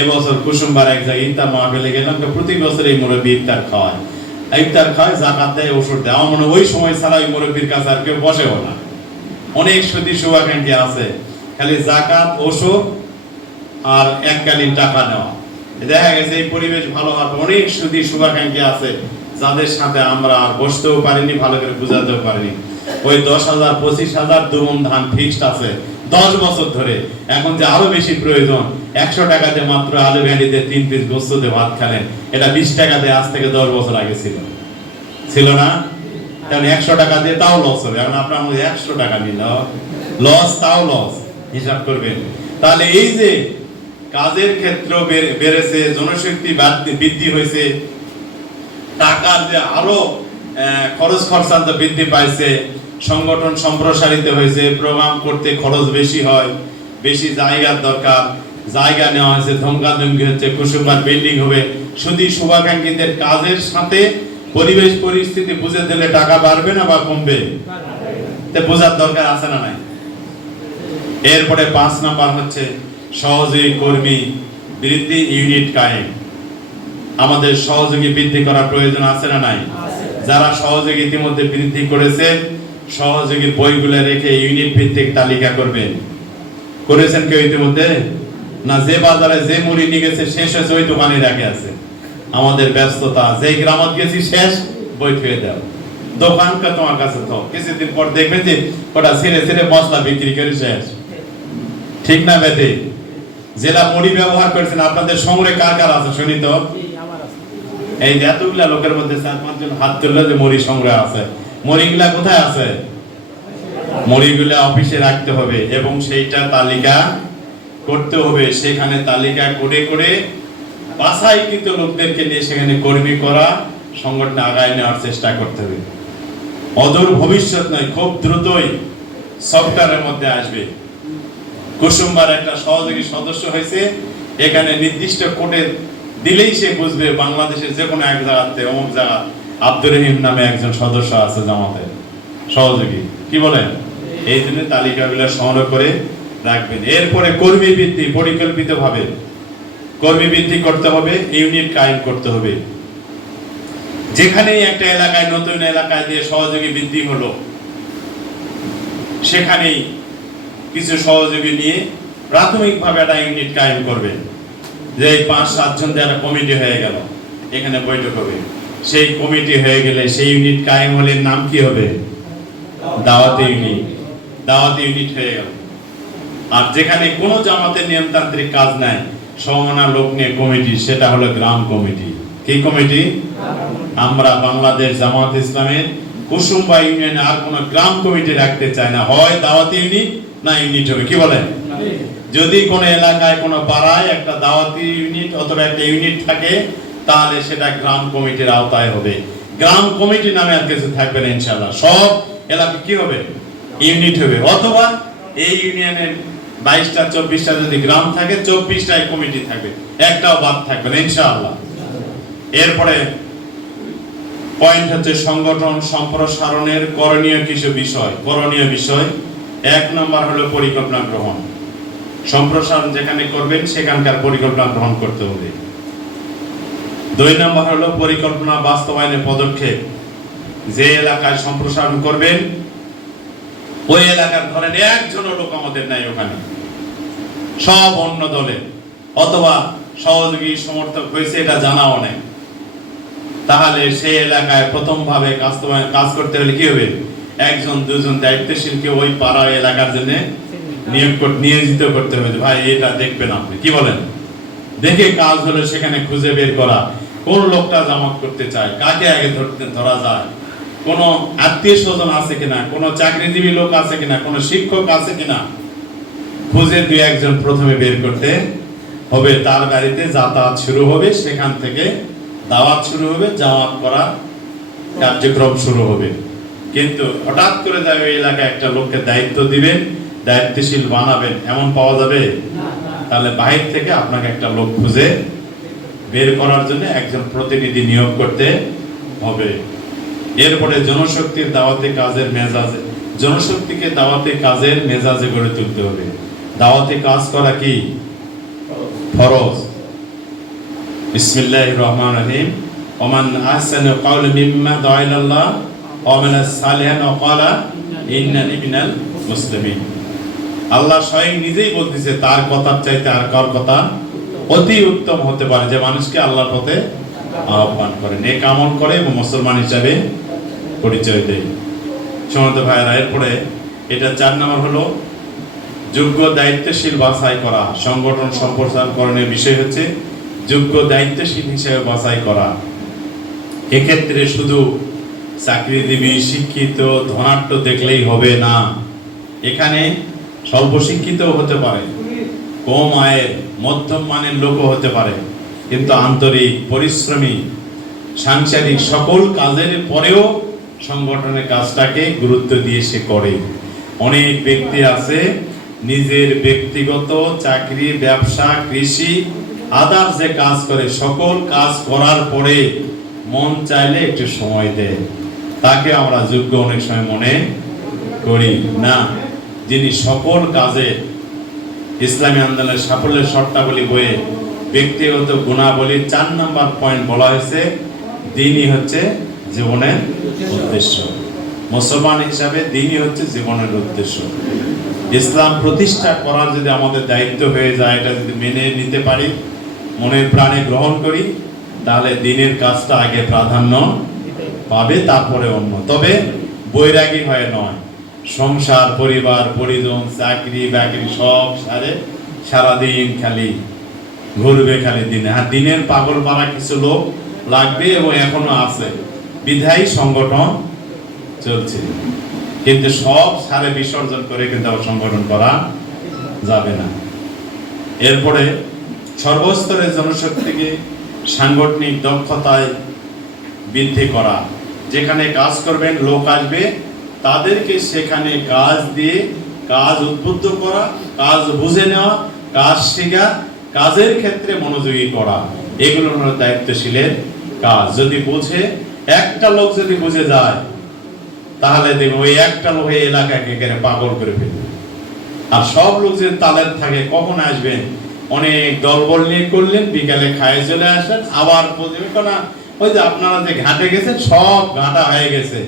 এবছর কুসুমবার এক জায়গায় ইফতার মাহফিলে গেলাম, প্রতি বছর এই মুরব্বী ইফতার খাওয়ায়, জাকাত দেয়, ওষুধ দেয়। আমার মনে ওই সময় ছাড়া ওই মুরব্বীর কাছে আর কেউ বসেও না। অনেক সুদী শুভাকাঙ্ক্ষী আছে, খালি জাকাত, ওষুধ আর এককালীন টাকা নেওয়া। দেখা গেছে এই পরিবেশ ভালো হওয়ার অনেক সুদী শুভাকাঙ্ক্ষী আছে, যাদের সাথে আমরা আর বসতেও পারিনি, ভালো করে বুঝাতেও পারিনি। ওই 10,000 25,000 দুমন ধান ফিক্সড আছে 10 বছর ধরে। এখন যে আরো বেশি প্রয়োজন, 100 টাকাতে মাত্র আলু ভ্যালিতে 3 পিস গোস্ত দিয়ে ভাত খেলেন, এটা 20 টাকাতে আজ থেকে 10 বছর আগে ছিল না? কারণ 100 টাকা দিয়ে তাও লস হবে। এখন আপনার মধ্যে 100 টাকা নিল লস, তাও লস, হিসাব করবেন। তাহলে এই যে কাজের ক্ষেত্র বেড়েছে, জনশক্তি বৃদ্ধি হয়েছে, টাকার যে আরো খরচ খরচান্ত বৃদ্ধি পাইছে, সংগঠন সম্প্রসারিত হয়েছে, প্রোগ্রাম করতে খরচ বেশি হয়, বেশি জায়গার দরকার, জায়গা নেওয়া হয়েছে, ধমকাধমকি হচ্ছে, কুসুমবার বিল্ডিং হবে। শুধু শুভাকাঙ্ক্ষীদের কাজের সাথে পরিবেশ পরিস্থিতি বুঝে দিলে টাকা বাড়বে না বা কমবে? বোঝার দরকার আছে না নাই? এরপরে 5 নাম্বার হচ্ছে সহযোগী কর্মী বৃদ্ধি, ইউনিট কায়েম। আমাদের সহযোগী বৃদ্ধি করার প্রয়োজন আছে না নাই? যারা সহযোগী ইতিমধ্যে বৃদ্ধি করেছে, সহযোগীর বইগুলো রেখে ইউনিট ভিত্তিক তালিকা করবেন। করেছেন কেউ ইতিমধ্যে? না, যে বাজারে যে মুড়ি নিয়ে গেছে শেষ হয়েছে ওই দোকানে রাখে আছে। আমাদের ব্যস্ততা, যে গ্রামত গেছি শেষ, বই থুয়ে দাও, দোকানটা তোমার কাছে তো কিছুদিন পর দেখবেন যে ওটা ছেড়ে ছেড়ে মশলা বিক্রি করে শেষ। ঠিক না বেতে? জেলা মুড়ি ব্যবহার করেছেন, আপনাদের সংগ্রহে কার কার আছে শুনি তো? এই এতগুলা লোকের মধ্যে 4-5 জন হাত তুললে যে মুড়ি সংগ্রহ আছে। মুড়িগুলা কোথায় আছে? মুড়িগুলা অফিসে রাখতে হবে এবং সেইটা তালিকা করতে হবে। সেখানে তালিকা করে বাছাইকৃত লোকদেরকে নিয়ে সেখানে কর্মী করা, সংগঠনে আগায় নেওয়ার চেষ্টা করতে হবে। অদূর ভবিষ্যৎ নয়, খুব দ্রুতই সফটওয়্যারের মধ্যে আসবে। কুসুমবার একটা সহযোগী সদস্য হয়েছে, এখানে নির্দিষ্ট কোডে দিলেই সে বুঝবে বাংলাদেশের যে কোনো এক জায়গাতে অমুক জায়গা আব্দুর রহিম নামে একজন সদস্য আছে জামাতের সহযোগী। কি বলেন? এই জন্য তালিকাগুলো সংগ্রহ করে রাখবেন। এরপরে কর্মী বৃদ্ধি, পরিকল্পিতভাবে কর্মী বৃদ্ধি করতে হবে, ইউনিট কায়েম করতে হবে। যেখানেই একটা এলাকায়, নতুন এলাকায় দিয়ে সহযোগী বৃদ্ধি হলো, সেখানেই কিছু সহযোগী নিয়ে প্রাথমিকভাবে একটা ইউনিট কায়েম করবেন। যে 5-7 জন দিয়ে একটা কমিটি হয়ে গেল, এখানে বৈঠক হবে। সেই কমিটি হয়ে গেলে সেই ইউনিট কায়েম হলে নাম কি হবে? দাওয়াতি ইউনিট। দাওয়াতি ইউনিট হয়ে গেল। আর যেখানে কোনো জামাতের নিয়মতান্ত্রিক কাজ নাই, সমমনা লোক নিয়ে কমিটি, সেটা হলো গ্রাম কমিটি। কি কমিটি? আমরা বাংলাদেশ জামাত ইসলামের কুসুমবা ইউনিয়নে আর কোনো গ্রাম কমিটি রাখতে চায় না। হয় দাওয়াতি ইউনিট না ইউনিট হবে। কি বলেন? যদি কোনো এলাকায়, কোনো পাড়ায় একটা দাওয়াতি ইউনিট অথবা একটা ইউনিট থাকে, তাহলে সেটা গ্রাম কমিটির আওতায় হবে। গ্রাম কমিটি নামে আর কিছু থাকবে না ইনশাআল্লাহ। সব এলাকা কি হবে? ইউনিট হবে। অথবা এই ইউনিয়নের 22টা 24টা যদি গ্রাম থাকে 24টাই কমিটি থাকবে, একটাও বাদ থাকবে না ইনশাআল্লাহ। এরপরে পয়েন্ট হচ্ছে সংগঠন সম্প্রসারণের করণীয় কিছু বিষয়। করণীয় বিষয় 1 নম্বর হলো পরিকল্পনা গ্রহণ। সম্প্রসারণ যেখানে করবেন সেখানকার পরিকল্পনা গ্রহণ করতে হবে। 2 নম্বর হলো পরিকল্পনা বাস্তবায়নের পদক্ষেপ। যে এলাকায় সম্প্রসারণ করবেন ওই এলাকার ধরেন একজনও লোক আমাদের নাই ওখানে, সব অন্য দলে অথবা সহযোগী সমর্থক হয়েছে এটা জানাও নেই, তাহলে সেই এলাকায় প্রথম ভাবে কাজ করতে হলে কি হবে, 1 2 দায়িত্বশীলকে ওই পাড়া এলাকার জন্য নিয়োজিত করতে হবে। ভাই এটা দেখবেন আপনি, কি বলেন, দেখে কাজ হলে সেখানে খুঁজে বের করা কোন লোকটা জামাত করতে চায়, কাকে আগে ধরা যায়, কোন আত্মীয় স্বজন আছে কিনা, কোন চাকরিজীবী লোক আছে কিনা, কোন শিক্ষক আছে কিনা, খুঁজে 2-1 জন প্রথমে বের করতে হবে। তার বাড়িতে যাতায়াত শুরু হবে, সেখান থেকে দাওয়াত শুরু হবে, জামাত করা কার্যক্রম শুরু হবে। কিন্তু হঠাৎ করে যাবে ওই এলাকায় একটা লোককে দায়িত্ব দিবেন, দায়িত্বশীল বানাবেন, এমন পাওয়া যাবে? তাহলে বাহির থেকে আপনাকে একটা লোক খুঁজে বের করার জন্য একজন প্রতিনিধি নিয়োগ করতে হবে। এরপরে জনশক্তির দাওয়াতে কাজের মেজাজে, জনশক্তিকে দাওয়াতে কাজের মেজাজে গড়ে তুলতে হবে। দাওয়াতে কাজ করা কি ফরজ। বিসমিল্লাহির রহমানির রহিম। ওমান আহসানু কাওলাম মিম্মা দাআ ইলাল্লাহ ওয়া আমিলা সালিহান ওয়া ক্বালা ইন্নানি মিনাল মুসলিমিন। আল্লাহ স্বয়ং নিজেই বলতেছে তার কথার চাইতে আর কার কথা অতি উত্তম হতে পারে, যে মানুষকে আল্লাহর পথে আহ্বান করে, নেক আমল করে এবং মুসলমান হিসাবে পরিচয় দেয়। সম্মানিত ভাইরা, এরপরে এটা 4 নম্বর হলো যোগ্য দায়িত্বশীল বাছাই করা। সংগঠন সম্প্রসারণের বিষয় হচ্ছে যোগ্য দায়িত্বশীল হিসেবে বাছাই করা। এক্ষেত্রে শুধু চাকরিজীবী, শিক্ষিত, ধনাঢ্য দেখলেই হবে না। এখানে স্বল্প শিক্ষিত হতে পারে, কম আয়ের, মধ্যম মানের লোকও হতে পারে, কিন্তু আন্তরিক, পরিশ্রমী, সাংসারিক সকল কাজের পরেও সংগঠনের কাজটাকে গুরুত্ব দিয়ে সে করে। অনেক ব্যক্তি আছে নিজের ব্যক্তিগত চাকরি, ব্যবসা, কৃষি, আদার যে কাজ করে, সকল কাজ করার পরে মন চাইলে একটু সময় দেয়, তাকে আমরা যোগ্য অনেক সময় মনে করি না। যিনি সকল কাজে ইসলামী আন্দোলনের সাফল্যের শর্তাবলী বইয়ে ব্যক্তিগত গুণাবলী 4 নম্বর পয়েন্ট বলা হয়েছে, দিনই হচ্ছে জীবনের উদ্দেশ্য। মুসলমান হিসাবে দিনই হচ্ছে জীবনের উদ্দেশ্য। ইসলাম প্রতিষ্ঠা করার যদি আমাদের দায়িত্ব হয়ে যায়, এটা যদি মেনে নিতে পারি, মনের প্রাণে গ্রহণ করি, তাহলে দিনের কাজটা আগে প্রাধান্য পাবে, তারপরে অন্য। তবে বৈরাগী হয়ে নয়, সংসার, পরিবার, পরিজন, চাকরি বাকরি সব সারে সারাদিন খালি ঘুরবে, খালি দিনে। আর দিনের পাগল পাড়া কিছু লোক লাগবে এবং এখনো আছে, বিধায়ী সংগঠন চলছে, কিন্তু সব সারে বিসর্জন করে কিন্তু আবার সংগঠন করা যাবে না। এরপরে সর্বস্তরের জনশক্তিকে সাংগঠনিক দক্ষতায় বৃদ্ধি করা। যেখানে কাজ করবেন, লোক আসবে, তাদেরকে সেখানে কাজ দিয়ে কাজ উদ্বুদ্ধ করা, কাজ বুঝে নেওয়া, কাজ শেখা, কাজের ক্ষেত্রে মনোযোগী করা, এগুলো হলো দায়িত্বশীলের কাজ। যদি বুঝে, একটা লোক যদি বুঝে যায়, তাহলে দেখবো ওই একটা লোক এই এলাকাকে ঘিরে পাগল করে ফেলবে। আর সব লোক যদি তাদের থাকে, কখন আসবেন, অনেক দলবল নিয়ে করলেন, বিকালে খায় চলে আসেন, আবার না ওই যে আপনারা যে ঘাটে গেছেন, সব ঘাটা হয়ে গেছে,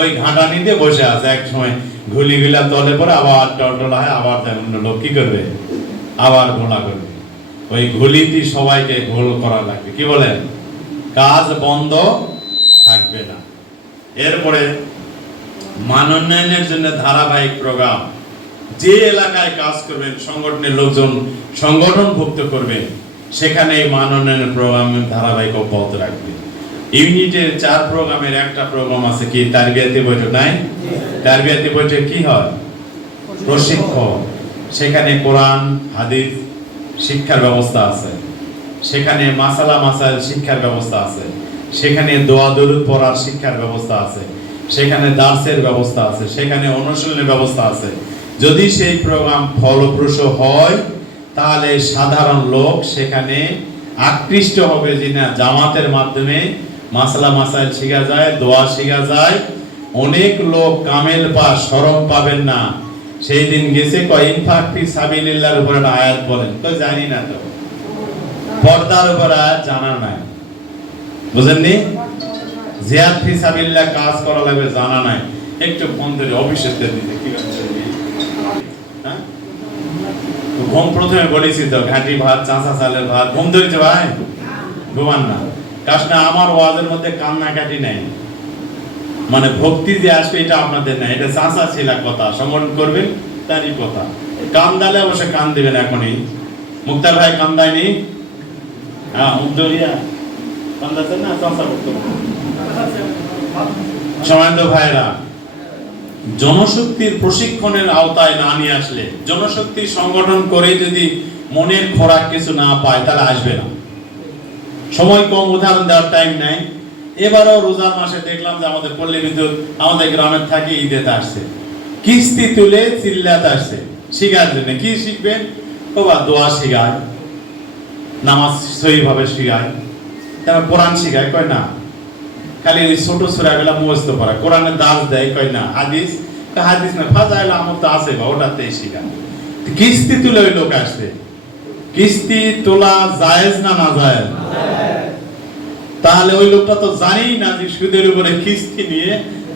ওই ঘাটা নিতে বসে আছে, এক সময় ঘুলিগুলা তলে পরে আবার টলটলা হয়, আবার অন্য লোক কি করবে, আবার ঘোলা করবে। ওই ঘুলিতে সবাইকে ঘোল করা লাগবে, কি বলেন, কাজ বন্ধ থাকবে না। এরপরে মান উন্নয়নের জন্য ধারাবাহিক প্রোগ্রাম। যে এলাকায় কাজ করবেন, সংগঠনের লোকজন সংগঠনভুক্ত করবেন, সেখানে এই মান উন্নয়নের প্রোগ্রামের ধারাবাহিক অব্যাহত রাখবে। ইউনিটের 4 প্রোগ্রামের একটা প্রোগ্রাম আছে কি, তারবিয়াতি বৈঠক নাই? তারবিয়াতি বৈঠক কি হয়, প্রশিক্ষণ। সেখানে কোরআন হাদিস শিক্ষার ব্যবস্থা আছে, সেখানে মাসালা মাসাইল শিক্ষার ব্যবস্থা আছে, সেখানে দোয়া দরুদ পড়ার শিক্ষার ব্যবস্থা আছে, সেখানে দার্সের ব্যবস্থা আছে, সেখানে অনুশীলনের ব্যবস্থা আছে। যদি সেই প্রোগ্রাম ফলপ্রসূ হয় তাহলে সাধারণ লোক সেখানে আকৃষ্ট হবে যে না জামাতের মাধ্যমে মাসলা মাসাইল শেখা যায়, দোয়া শেখা যায়। অনেক লোক কামেল পাস শরম পাবেন না। সেই দিন গেছে কয় ইনফাক ফি সাবিলিল্লাহর উপর একটা আয়াত বলেন, তো জানি না, তো পর্দার উপর আয়াত জানা নাই, বুঝেননি? জিহাদ ফি সাবিলিল্লাহ কাজ করা লাগবে জানা নাই। একটু ফোন ধরে অফিসের দিতে কি হচ্ছে, হ্যাঁ ঘুম প্রথমে বলেছি তো ঘাটি ভাত চাঁচা চালের ভাত, ঘুম ধরেছে ভাই, ঘুমান না। কাশ না আমার ওয়াজের মধ্যে কান্না কাটি নাই, মানে ভক্তি যে আসবে এটা আপনাদের না, এটা চাঁচা ছিল কথা, সংগঠন করবেন তারই কথা। কান দালে অবশ্য কান দিবেন এখনই। মুক্তার ভাই কান দেয়নি? হ্যাঁ মুগ্ধরিয়া কান দাচ্ছে না, চাঁচা করতে সমান্ত ভাইরা, জনশক্তির প্রশিক্ষণের আওতায় না নিয়ে আসলে, জনশক্তি সংগঠন করে যদি মনের খোরাক কিছু না পায় তাহলে আসবে না। সময় কম, উদাহরণ দেওয়ার টাইম নাই। এবারও রোজার মাসে দেখলাম যে আমাদের পল্লী বিদ্যুৎ আমাদের গ্রামের থাকে ঈদেতে আসছে, কিস্তি তুলে চিল্লাতে আসছে শিখার জন্য। কি শিখবেন? বাবা দোয়া শিখায়, নামাজ সহিভাবে শিখায়, তারপর কোরআন শিখায়, কয় না খালি ওই ছোট সূরাগুলো মুখস্থ করা, কোরআনের দাস দেয়, কয় না হাদিস, হাদিস না ফাজাইল আমল তো আছে বা ওটাতেই শিখায়। কিস্তি তুলে ওই লোক আসছে। কিস্তি তোলা জায়েজ না না জায়েজ? তাহলে ওই লোকটা তো জানেই না যে সুদের উপরে কিস্তি নিয়ে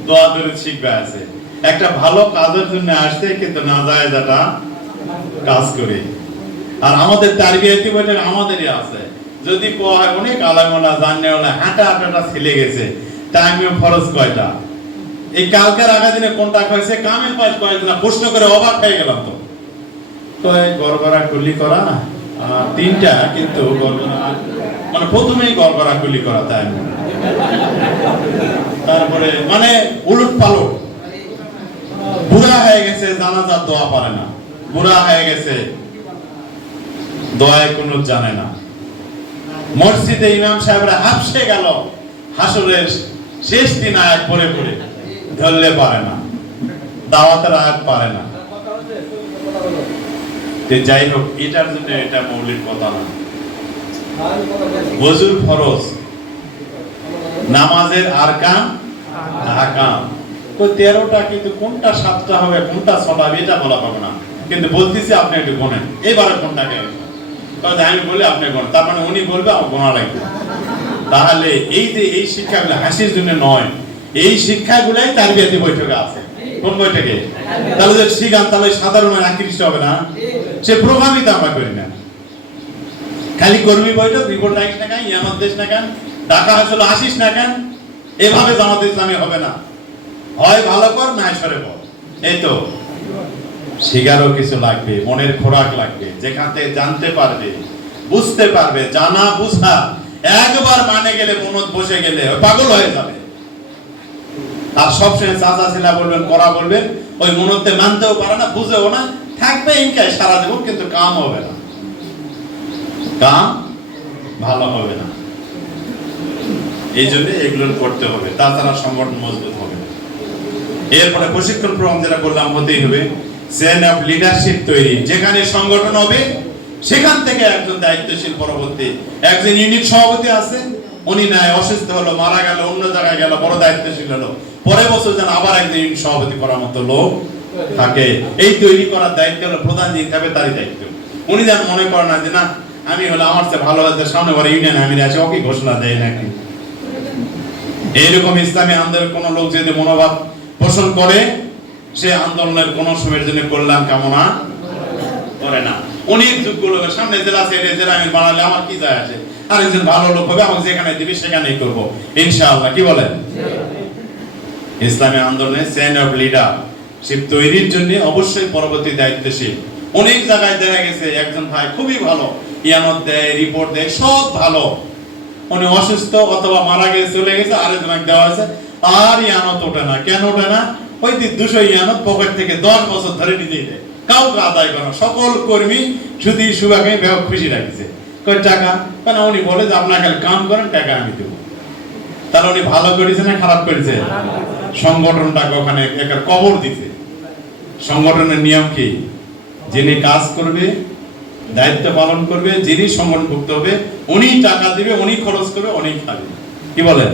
দোয়া দরুদ শিখবে আছে। একটা ভালো কাজের জন্য আসছে কিন্তু না জায়েজ একটা কাজ করে। আর আমাদের তারবিয়াতি বইটা আমাদেরই আছে। যদি কোয়া হয় অনেক আলামওয়ালা জাননেওয়ালা হাঁটা হাঁটাটা ছেলে গেছে, টাইমে ফরজ কয়টা, এই কালকের আগা দিনে কোনটা হয়েছে, কামেল পাস কয়েছে না, প্রশ্ন করে অবাক হয়ে গেলাম। তো গড়গড়া কুলি করা তিনটা, কিন্তু মানে প্রথমেই গড়গড়া কুলি করা, তাই তারপরে মানে উলট পালট। বুড়া হয়ে গেছে, জানাজার দোয়া পারে না, বুড়া হয়ে গেছে, দোয়ায় কোনো জানে না। মসজিদে ইমাম সাহেবরা হাফসে গেল, হাসরের শেষ দিন আয়াত পড়ে পড়ে ধরলে পারে না, দাওয়াতের আয়াত পারে না। যাই হোক, এটার জন্য এটা মৌলিক কথা না। ওযুর ফরজ, নামাজের আরকান আহকাম, তো 13টা, কিন্তু কোনটা 7টা হবে কোনটা 6টা হবে এটা বলা পাবে না। কিন্তু বলতেছি আপনি একটু গোনেন, এবারে কোনটাকে আমি বলি আপনি গোনেন, তার মানে উনি বলবে আমার গোনা লাগবে। তাহলে এই যে এই শিক্ষাগুলো হাসির জন্য নয়, এই শিক্ষাগুলাই তারবিয়াতি বৈঠকে আছে। কোন বৈঠকে? তাহলে যে শিখান তাহলে সাধারণ আকৃষ্ট হবে না, সে প্রভাবিত আমরা করি না। খালি কর্মী বৈঠক, রিপোর্ট রাখিস না কেন, ইয়ামত দেশ না কেন, টাকা আসলে আসিস না কেন, এভাবে জামাত ইসলামী হবে না। হয় ভালো কর, না সরে কর। এই তো শিকারও কিছু লাগবে, মনের খোরাক লাগবে, যেখান থেকে জানতে পারবে, বুঝতে পারবে। জানা বুঝা একবার মানে গেলে, মনত বসে গেলে পাগল হয়ে যাবে। আর সবসময় চাচা ছিলা বলবেন, করা বলবেন, ওই মনতে মানতেও পারে না, বুঝেও না, থাকবে ইনকাই সারা জীবন, কিন্তু কাম হবে না, কাম ভালো হবে না। এই জন্য এগুলো করতে হবে, তাছাড়া সংগঠন মজবুত হবে। এরপরে প্রশিক্ষণ প্রোগ্রাম যেটা বললাম হতেই হবে। চেইন অফ লিডারশিপ তৈরি, যেখানে সংগঠন হবে সেখান থেকে একজন দায়িত্বশীল, পরবর্তী একজন ইউনিট সভাপতি আছে, উনি নাই, অসুস্থ হলো, মারা গেল, অন্য জায়গায় গেল, বড় দায়িত্বশীল হলো, পরের বছর যেন আবার একজন ইউনিট সভাপতি করার মতো লোক থাকে। এই তৈরি করার দায়িত্ব হলো প্রধান যে হিসাবে, তারই দায়িত্ব। উনি যেন মনে করেন না যে না আমি হলো আমার চেয়ে ভালো হতে সামনে বারে ইউনিয়ন আমি আছে, ওকে ঘোষণা দেয় নাকি। এইরকম ইসলামী আন্দোলনের কোন লোক যদি মনোভাব পোষণ করে, সে আন্দোলনের কোন সময়ের জন্য কল্যাণ কামনা করে না। অনেক যোগ্য লোকের সামনে জেলা আছে, জেলা আমি বানালে আমার কি যায় আছে, আর একজন ভালো লোক হবে, আমাকে যেখানে দিবি সেখানেই করবো ইনশাআল্লাহ। কি বলেন? ইসলামী আন্দোলনে চেইন অফ লিডারশিপ তৈরির জন্য অবশ্যই পরবর্তী দায়িত্বশীল। অনেক জায়গায় দেখা গেছে একজন ভাই খুবই ভালো, ইয়ানত দেয়, রিপোর্ট দেয়, সব ভালো, উনি অসুস্থ অথবা মারা গেছে, চলে গেছে, আরেকজনকে দেওয়া হয়েছে, আর ইয়ানত ওঠে না। কেন ওঠে না? ওই 200 ইয়ানত পকেট থেকে 10 বছর ধরে নিতেই দেয়, কাউকে আদায় করে না। সকল কর্মী শুধু সুবাকে খুশি রাখছে, কয় টাকা, কেন উনি বলে যে আপনার খালি কাম করেন, টাকা আমি দেবো। তাহলে উনি ভালো করেছে না খারাপ করেছে? সংগঠনটাকে ওখানে একটা কবর দিছে। সংগঠনের নিয়ম কি? যিনি কাজ করবে, দায়িত্ব পালন করবে, যিনি সংগঠনভুক্ত হবে, উনি টাকা দিবে, উনি খরচ করবে, উনি খাবে। কি বলেন?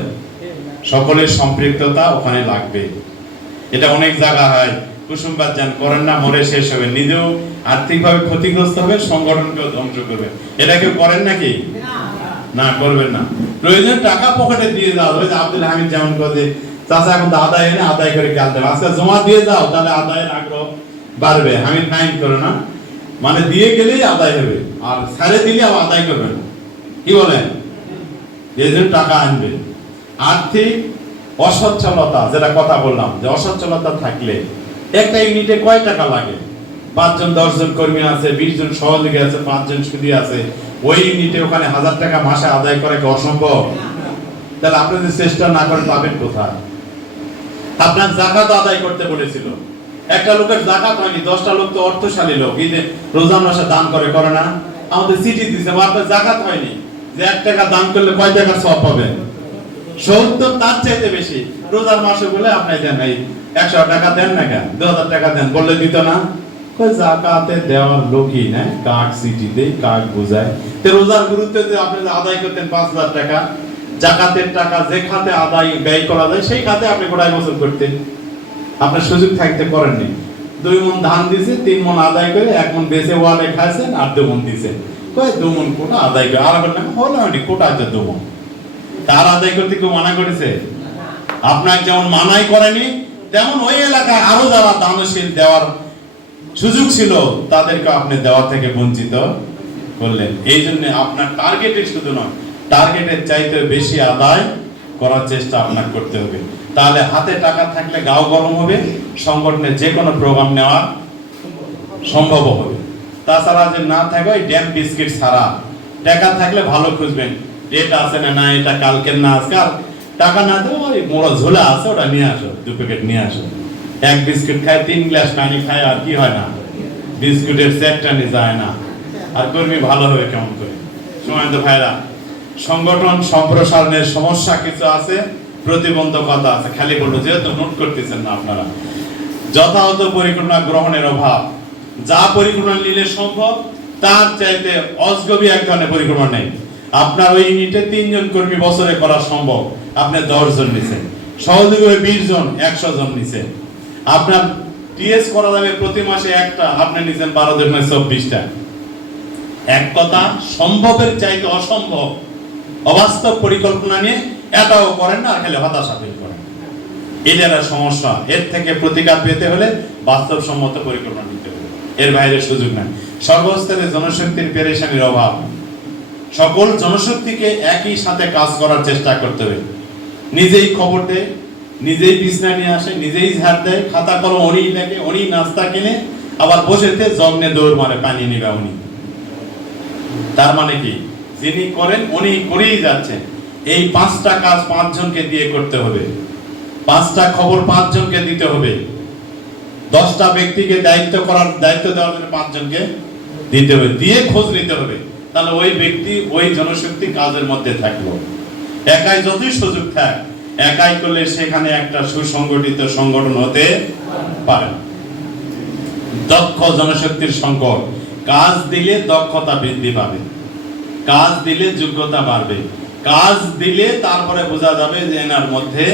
সকলের সম্পৃক্ততা ওখানে লাগবে। এটা অনেক জায়গা হয়, কুসুমবাদ যান করেন না, মরে শেষ হবে, নিজেও আর্থিকভাবে ক্ষতিগ্রস্ত হবে, সংগঠনকেও ধ্বংস করবে। এটা কেউ করেন নাকি? না, করবেন না। প্রয়োজন টাকা পকেটে দিয়ে দাও। ওই যে আব্দুল হামিদ যেমন করে, চাচা এখন তো আদায় এনে আদায় করে কাল দেবে, আজকে জমা দিয়ে দাও, তাহলে আদায়ের আগ্রহ বাড়বে। হামিদ মাইন্ড করো না, মানে দিয়ে গেলেই আদায় হবে, আর ছাড়ে দিলে আবার আদায় করবেন। কি বলেন? এই জন্য টাকা আনবে। আর্থিক অসচ্ছলতা, যেটা কথা বললাম, যে অসচ্ছলতা থাকলে একটা ইউনিটে কয় টাকা লাগে? 5 জন 10 জন কর্মী আছে, 20 জন সহযোগী আছে, 5 জন সুদী আছে, ওই ইউনিটে ওখানে 1000 টাকা মাসে আদায় করা কি অসম্ভব? তাহলে আপনি যদি চেষ্টা না করেন পাবেন কোথায়? আপনার যাকাত আদায় করতে বলেছিল, একটা লোকের যাকাত হয়নি, 10টা লোক তো অর্থশালী লোক, এই যে রমজান মাসে দান করে না, আমাদের চিঠি দিছে, আপনার যাকাত হয়নি, যে 1 টাকা দান করলে কয় টাকা সওয়াব পাবেন? 70, তার চাইতে বেশি। রোজার মাসে বলে আপনি দেন, এই 100 টাকা দেন না কেন, 2000 টাকা দেন, বললে দিত না? কই যাকাতে দেওয়ার লোকই না, কাক চিঠি দেই, কাক বোঝায়। তো রোজার গুরুত্বে যে আপনি আদায় করতেন 5000 টাকা, যাকাতের টাকা যে খাতে আদায় ব্যয় করা যায় সেই খাতে আপনি গোটাই বছর করতেন। আপনার সুযোগ থাকতে করেননি। 2 মণ ধান দিছে, 3 মণ আদায় করে 1 মণ বেচে ওয়ালে খাইছেন, আর 2 মণ দিছেন। কই 2 মণ কোটা আদায় করে, আর বললেন হলো না, কোটা আছে 2 মণ। তার আদায় করতে কেউ মানা করেছে? আপনার যেমন মানাই করেনি, তেমন ওই এলাকায় আরো যারা দানশীল দেওয়ার সুযোগ ছিল তাদেরকে আপনি দেওয়া থেকে বঞ্চিত করলেন। এই জন্য আপনার টার্গেটে শুধু নয়, টার্গেটের চাইতে বেশি আদায় করার চেষ্টা আপনার করতে হবে। তাহলে হাতে টাকা থাকলে গাও গরম হবে, সংগঠনে যে কোনো প্রোগ্রাম নেওয়া সম্ভব হবে। তাছাড়া যে না থাকে ওই ড্যাম বিস্কিট ছাড়া, টাকা থাকলে ভালো খুঁজবেন, ডেট আছে না, না এটা কালকের না আজকাল, টাকা না দেবো ওই মোড়া ঝোলা আছে ওটা নিয়ে আসো, 2 প্যাকেট নিয়ে আসো। 1 বিস্কিট খায়, 3 গ্লাস পানি খায়, আর কি হয় না? বিস্কুটের সেটটানি যায় না। আর কর্মী ভালো হবে কেমন করে? সময় তো ভাইরা, সংগঠন সম্প্রসারণের সমস্যা কিছু আছে, প্রতিবন্ধকতা আছে। খালি বলবো, যেহেতু নোট করতেছেন না আপনারা, যথাযথ পরিকল্পনা গ্রহণের অভাব। যা পরিকল্পনা নিলে সম্ভব তার চাইতে অজগবি এক ধরনের পরিকল্পনা নেই। আপনার ওই ইউনিটে 3 জন কর্মী বছরে করা সম্ভব, আপনি 10 জন নিছেন, সহযোগী 20 জন, 100 জন নিছেন। আপনার টিএস করা যাবে প্রতি মাসে একটা, আপনি নিছেন 12 জন, 24টা। এক কথা, সম্ভবের চাইতে অসম্ভব অবাস্তব পরিকল্পনা নিয়ে এটাও করেন না, আর খালি হতাশা ফিল করেন। এটা একটা সমস্যা। এর থেকে প্রতিকার পেতে হলে বাস্তবসম্মত পরিকল্পনা নিতে হবে, এর বাইরে সুযোগ নাই। সর্বস্তরে জনশক্তির পেরেশানির অভাব। সকল জনশক্তিকে একই সাথে কাজ করার চেষ্টা করতে হবে। নিজেই খবর দেয়, নিজেই বিছনা নিয়ে আসে, নিজেই ঝাড় দেয়, খাতা কলম উনি লেখে, উনি নাস্তা কিনে, আবার বসেতে যজ্ঞে দৌড় মারে, পানি নিবে উনি। তার মানে কি? যিনি করেন উনি করেই যাচ্ছেন। এই 5টা কাজ 5 জনকে দিয়ে করতে হবে, 5টা খবর 5 জনকে দিতে হবে, 10টা ব্যক্তিকে দায়িত্ব দেওয়ার জন্য 5 জনকে দিতে হবে, দিয়ে খোঁজ নিতে হবে। তাহলে ওই ব্যক্তি, ওই জনশক্তি কাজের মধ্যে থাকলো। একাই যতই সুযোগ থাক, একাই করলে সেখানে একটা সুসংগঠিত সংগঠন হতে পারে। দক্ষ জনশক্তির সংকট। কাজ দিলে দক্ষতা বৃদ্ধি পাবে, কাজ দিলে যোগ্যতা বাড়বে, কাজ দিলে তারপরে বোঝা যাবে যে এনার মধ্যে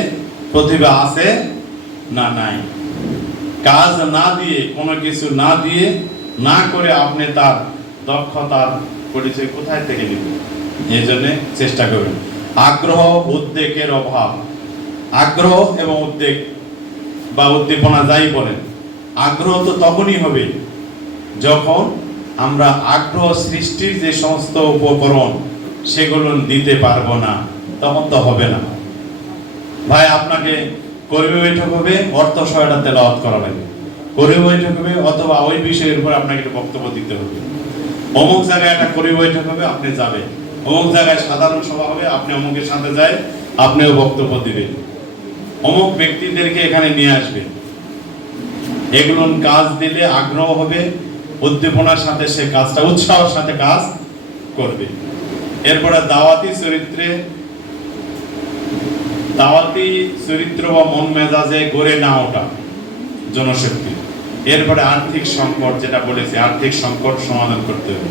প্রতিভা আছে না নাই। কাজ না দিয়ে, কোনো কিছু না দিয়ে, না করে আপনি তার দক্ষতার পরিচয় কোথায় থেকে দিবেন? এই জন্য চেষ্টা করবেন। আগ্রহ উদ্বেগের অভাব। আগ্রহ এবং উদ্বেগ বা উদ্দীপনা যাই বলেন, আগ্রহ তো তখনই হবে যখন আমরা আগ্রহ সৃষ্টির যে সমস্ত উপকরণ সেগুলো দিতে পারবো না, তখন তো হবে না। ভাই, আপনাকে কর্মী বৈঠক হবে, অর্থ সহায়তা তেলাওয়াত করা লাগবে, কর্মী বৈঠক হবে, অথবা ওই বিষয়ের উপর আপনাকে একটা বক্তব্য দিতে হবে। অমুক জায়গায় একটা কর্মী বৈঠক হবে, আপনি যাবেন। অমুক জায়গায় সাধারণ সভা হবে, আপনি অমুকের সাথে যায়, আপনিও বক্তব্য দিবেন। অমুক ব্যক্তিদেরকে এখানে নিয়ে আসবেন। এগুলো কাজ দিলে আগ্রহ হবে, উদ্দীপনার সাথে সে কাজটা উৎসাহের সাথে কাজ করবে। এরপরে দাওয়াতি চরিত্র বা মন মেজাজে গড়ে না ওঠা জনশক্তি। এরপরে আর্থিক সংকট, যেটা বলেছি আর্থিক সংকট সমাধান করতে হবে।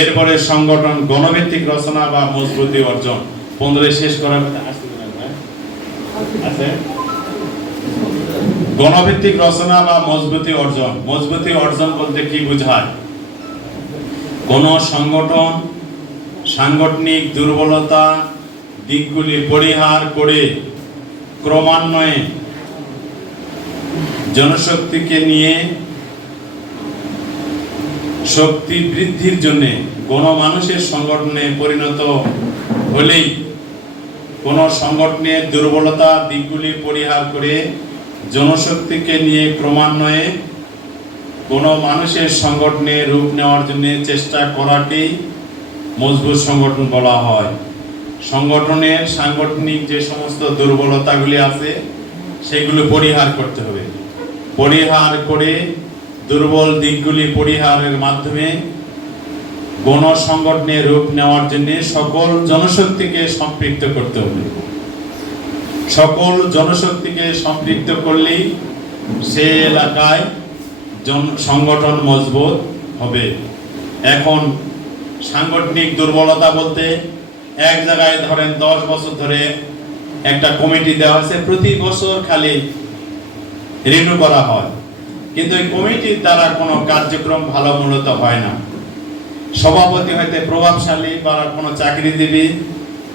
এরপরে সংগঠন গণভিত্তিক রচনা বা মজবুতি অর্জন। 15 শেষ করার কথা আছে। গণভিত্তিক রচনা বা মজবুতি অর্জন। মজবুতি অর্জন বলতে কি বোঝায়? কোন সংগঠন সাংগঠনিক দুর্বলতা দিকগুলি পরিহার করে ক্রমান্বয়ে জনশক্তিকে নিয়ে শক্তি বৃদ্ধির জন্য গণমানুষের সংগঠনে পরিণত হলেই কোন সংগঠনের দুর্বলতা দিকগুলি পরিহার করে জনশক্তিকে নিয়ে ক্রমান্বয়ে কোনো মানুষের সংগঠনে রূপ নেওয়ার জন্য চেষ্টা করাকেই মজবুত সংগঠন বলা হয়। সংগঠনের সাংগঠনিক যে সমস্ত দুর্বলতাগুলি আছে সেগুলো পরিহার করতে হবে। পরিহার করে দুর্বল দিকগুলি পরিহারের মাধ্যমে গণসংগঠনে রূপ নেওয়ার জন্য সকল জনশক্তিকে সম্পৃক্ত করতে হবে। সকল জনশক্তিকে সম্পৃক্ত করলেই সে এলাকায় সংগঠন মজবুত হবে। এখন সাংগঠনিক দুর্বলতা বলতে এক জায়গায় ধরেন 10 বছর ধরে একটা কমিটি দেওয়া হয়েছে, প্রতি বছর খালি রিনিউ করা হয়, কিন্তু এই কমিটির দ্বারা কোনো কার্যক্রম ভালো মূলত হয় না। সভাপতি হইতে প্রভাবশালী বা কোনো চাকরিজীবী,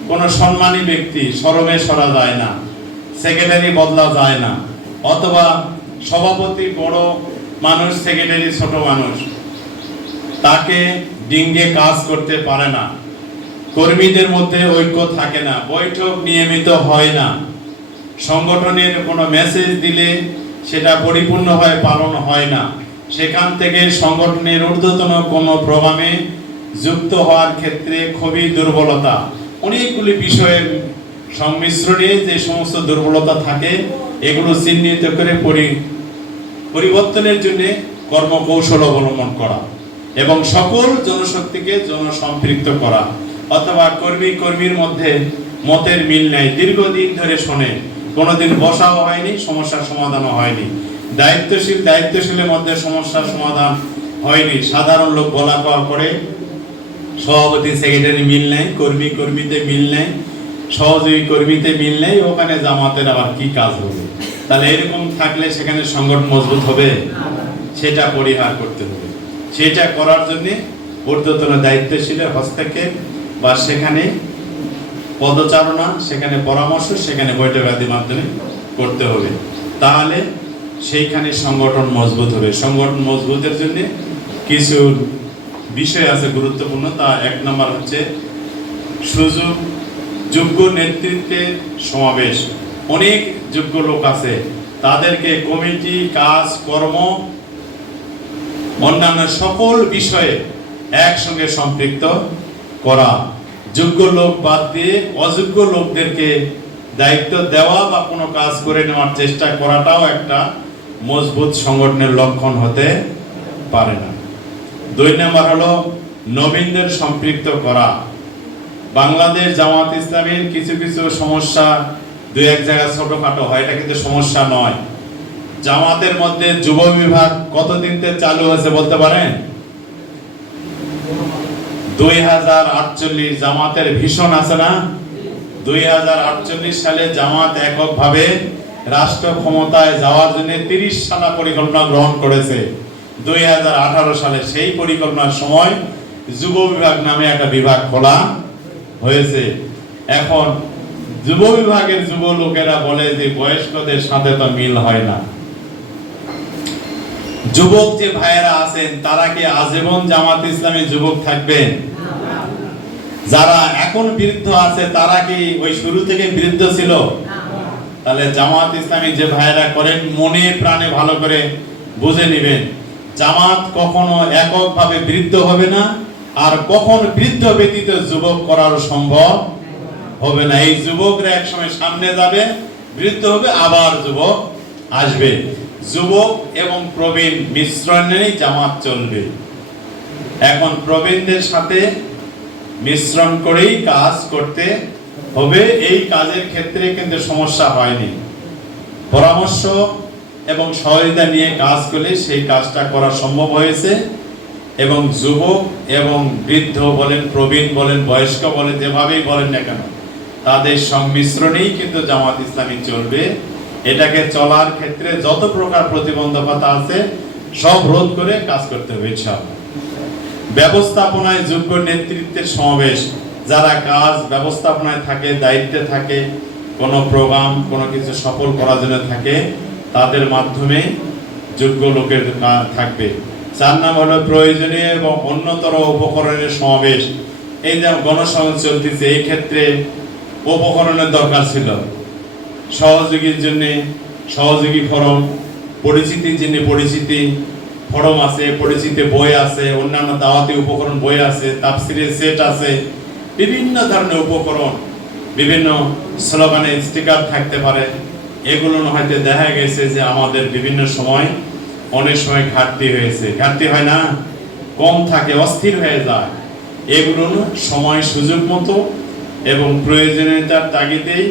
কোনো সম্মানী ব্যক্তি শরমে সরা যায় না, সেক্রেটারি বদলা যায় না, অথবা সভাপতি বড় মানুষ, সেক্রেটারি ছোট মানুষ, তাকে ডিঙ্গে কাজ করতে পারে না, কর্মীদের মধ্যে ঐক্য থাকে না, বৈঠক নিয়মিত হয় না, সংগঠনের কোনো মেসেজ দিলে সেটা পরিপূর্ণভাবে পালন হয় না, সেখান থেকে সংগঠনের ঊর্ধ্বতন কোনো প্রোগ্রামে যুক্ত হওয়ার ক্ষেত্রে খুবই দুর্বলতা, অনেকগুলি বিষয়ের সংমিশ্রণে যে সমস্ত দুর্বলতা থাকে এগুলো চিহ্নিত করে পরিবর্তনের জন্য কর্মকৌশল অবলম্বন করা এবং সকল জনশক্তিকে জনসম্পৃক্ত করা। অথবা কর্মীর মধ্যে মতের মিল নাই, দীর্ঘদিন ধরে শোনে, কোনোদিন বসাও হয়নি, সমস্যার সমাধানও হয়নি, দায়িত্বশীলের মধ্যে সমস্যার সমাধান হয়নি, সাধারণ লোক বলা কওয়া করে, সভাপতি সেক্রেটারি মিল নাই, কর্মীতে মিল নাই, সহযোগী কর্মীতে মিল নেই, ওখানে জামাতের আবার কি কাজ হবে? তাহলে এরকম থাকলে সেখানে সংগঠন মজবুত হবে? সেটা পরিহার করতে হবে। সেটা করার জন্য ঊর্ধ্বতন দায়িত্বশীলের হস্তক্ষেপ বা সেখানে পদচারণা, সেখানে পরামর্শ, সেখানে বৈঠক আদির মাধ্যমে করতে হবে। তাহলে সেইখানে সংগঠন মজবুত হবে। সংগঠন মজবুতের জন্য কিছু বিষয় আছে গুরুত্বপূর্ণ। তা 1 নম্বর হচ্ছে সুযোগ, যোগ্য নেতৃত্বের সমাবেশ। অনেক যোগ্য লোক আছে, তাদেরকে কমিটি, কাজ, কর্ম, অন্যান্য সকল বিষয়ে একসঙ্গে সম্পৃক্ত করা। যোগ্য লোক বাদ দিয়ে অযোগ্য লোকদেরকে দায়িত্ব দেওয়া বা কোনো কাজ করে নেওয়ার চেষ্টা করাটাও একটা মজবুত সংগঠনের লক্ষণ হতে পারে না। 2 নম্বর হলো নবীনদের সম্পৃক্ত করা। বাংলাদেশ জামাত ইসলামীর কিছু কিছু সমস্যা 2-1 জায়গায় ছোটখাটো হয়, এটা কিন্তু সমস্যা নয়। জামাতের মধ্যে যুব বিভাগ কতদিন থেকে চালু হয়েছে বলতে পারেন? 2048 জামাতের ভীষণ আছে না? 2048 সালে জামাত এককভাবে রাষ্ট্র ক্ষমতায় যাওয়ার জন্য 30 সালা পরিকল্পনা গ্রহণ করেছে। 2018 সালে সেই পরিকল্পনার সময় যুব বিভাগ নামে একটা বিভাগ খোলা হয়েছে। এখন যুব বিভাগের যুব লোকেরা বলে যে বয়স্কদের সাথে তো মিল হয় না। যুবক যে ভাইয়েরা আছেন তারা কি আজীবন জামাত ইসলামী যুবক থাকবেন? যারা এখন বৃদ্ধ আছে তারা কি ওই শুরু থেকে বৃদ্ধ ছিল? তাহলে জামাত ইসলামী যে ভাইয়েরা করেন মনে প্রাণে ভালো করে বুঝে নেবেন, জামাত কখনো এককভাবে বৃদ্ধ হবে না, আর কখন বৃদ্ধ ব্যতীত যুবক করার সম্ভব হবে না। এই যুবকরা একসময় সামনে যাবে, বৃদ্ধ হবে, আবার যুবক আসবে। যুবক এবং প্রবীণ মিশ্রণেই জামাত চলবে। এখন প্রবীণদের সাথে মিশ্রণ করেই কাজ করতে হবে। এই কাজের ক্ষেত্রে কিন্তু সমস্যা হয়নি। পরামর্শ এবং সহযোগিতা নিয়ে কাজ করলে সেই কাজটা করা সম্ভব হয়েছে। এবং যুবক এবং বৃদ্ধ বলেন, প্রবীণ বলেন, বয়স্ক বলেন, যেভাবেই বলেন না কেন, তাদের সংমিশ্রণেই কিন্তু জামাত ইসলামী চলবে। এটাকে চলার ক্ষেত্রে যত প্রকার প্রতিবন্ধকতা আছে সব রোধ করে কাজ করতে হবে ইনশাআল্লাহ। ব্যবস্থাপনায় যোগ্য নেতৃত্বের সমাবেশ, যারা কাজ ব্যবস্থাপনায় থাকে, দায়িত্বে থাকে, কোনো প্রোগ্রাম কোনো কিছু সফল করার জন্য থাকে, তাদের মাধ্যমে যোগ্য লোকের থাকবে। 4 নাম হলো প্রয়োজনীয় এবং অন্যতর উপকরণের সমাবেশ। এই যে গণসংযোগ চলতেছে, এই ক্ষেত্রে উপকরণের দরকার ছিল। সহযোগীর জন্য সহযোগী ফরম, পরিচিতির জন্য পরিচিতি ফরম আছে, পরিচিতি বই আছে, অন্যান্য দাওয়াতি উপকরণ বই আছে, তাফসিরের সেট আছে, বিভিন্ন ধরনের উপকরণ, বিভিন্ন স্লোগানে স্টিকার থাকতে পারে। এগুলো হয়তো দেখা গেছে যে আমাদের বিভিন্ন সময় অনেক সময় ঘাটতি হয়েছে, ঘাটতি হয় না, কম থাকে, অস্থির হয়ে যায়। এগুলো সময় সুযোগ মতো এবং প্রয়োজনীয়তার তাগিদেই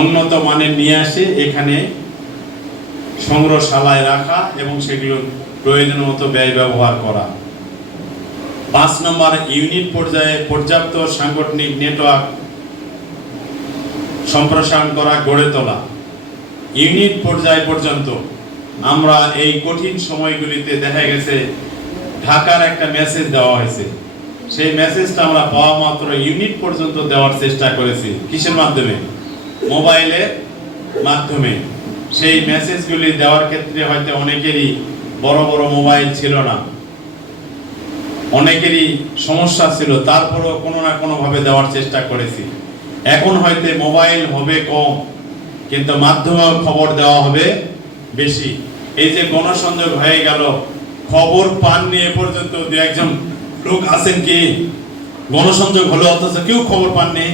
উন্নত মানের নিয়ে আসে এখানে সংগ্রহশালায় রাখা এবং সেগুলো প্রয়োজন মতো ব্যয় ব্যবহার করা। 5 নম্বর, ইউনিট পর্যায়ে পর্যাপ্ত সাংগঠনিক নেটওয়ার্ক সম্প্রসারণ করা, গড়ে তোলা। ইউনিট পর্যায় পর্যন্ত আমরা এই কঠিন সময়গুলিতে দেখা গেছে ঢাকার একটা মেসেজ দেওয়া হয়েছে, সেই মেসেজটা আমরা পাওয়া মাত্র ইউনিট পর্যন্ত দেওয়ার চেষ্টা করেছি। কিসের মাধ্যমে? মোবাইলের মাধ্যমে। সেই মেসেজগুলি দেওয়ার ক্ষেত্রে হয়তো অনেকেরই বড় বড় মোবাইল ছিল না, অনেকেরই সমস্যা ছিল, তারপরেও কোনো না কোনো ভাবে দেওয়ার চেষ্টা করেছি। এখন হয়তো মোবাইল হবে কম, কিন্তু মাধ্যমে খবর দেওয়া হবে বেশি। এই যে গণসংযোগ হয়ে গেল, খবর পাননি এ পর্যন্ত দু একজন লোক আছেন কি? গণসংযোগ হলো অথচ কেউ খবর পাননি,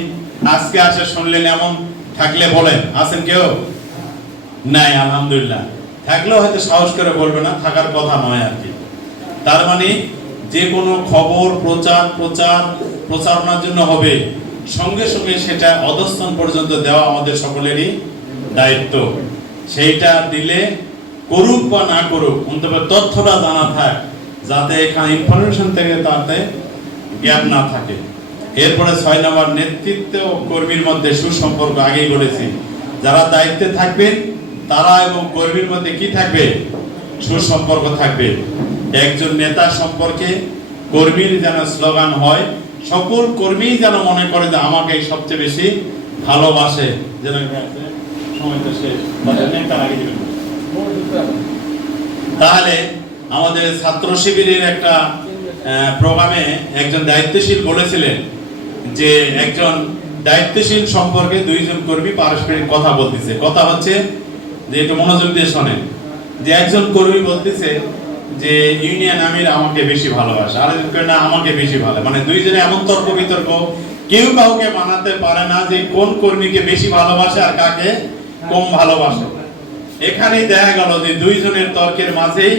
আজকে আসে শুনলেন, এমন থাকলে বলেন আছেন কেউ? নাই, আলহামদুলিল্লাহ। থাকলেও হয়তো সাহস করে বলবে না, থাকার কথা নয় আর কি। তার মানে যে কোনো খবর প্রচারণার জন্য হবে, সঙ্গে সঙ্গে সেটা অধস্তন পর্যন্ত দেওয়া আমাদের সকলেরই দায়িত্ব। সেইটা দিলে করুক বা না করুক, অন্তত তথ্যটা জানা থাক, যাতে এখানে ইনফরমেশন থেকে তাতে গ্যাপ না থাকে। এরপরে 6 নম্বর, নেতৃত্ব ও কর্মীর মধ্যে সুসম্পর্ক। আগেই বলেছি, যারা দায়িত্বে থাকবেন তারা এবং কর্মীর মধ্যে কি থাকবে? সুসম্পর্ক থাকবে। একজন নেতা সম্পর্কে কর্মীর যেন স্লোগান হয়, সকল কর্মী যেন মনে করে যে আমাকে সবচেয়ে বেশি ভালোবাসে। যেন সময়টা শেষ, তাহলে আমাদের ছাত্র শিবিরের একটা প্রোগ্রামে একজন দায়িত্বশীল বলেছিলেন যে একজন দায়িত্বশীল সম্পর্কে 2 জন কর্মী পারস্পরিক কথা বলতেছে। কথা হচ্ছে যে, একটু মনোযোগ দিয়ে শোনেন, যে একজন কর্মী বলতেছে যে ইউনিয়ন আমির আমাকে বেশি ভালোবাসে, আরেকজন কর্মী না আমাকে বেশি ভালো। মানে 2 জনে এমন তর্ক বিতর্ক, কেউ কাউকে মানাতে পারে না যে কোন কর্মীকে বেশি ভালোবাসে আর কাকে কম ভালোবাসে। এখানেই দেখা গেল যে 2 জনের তর্কের মাঝেই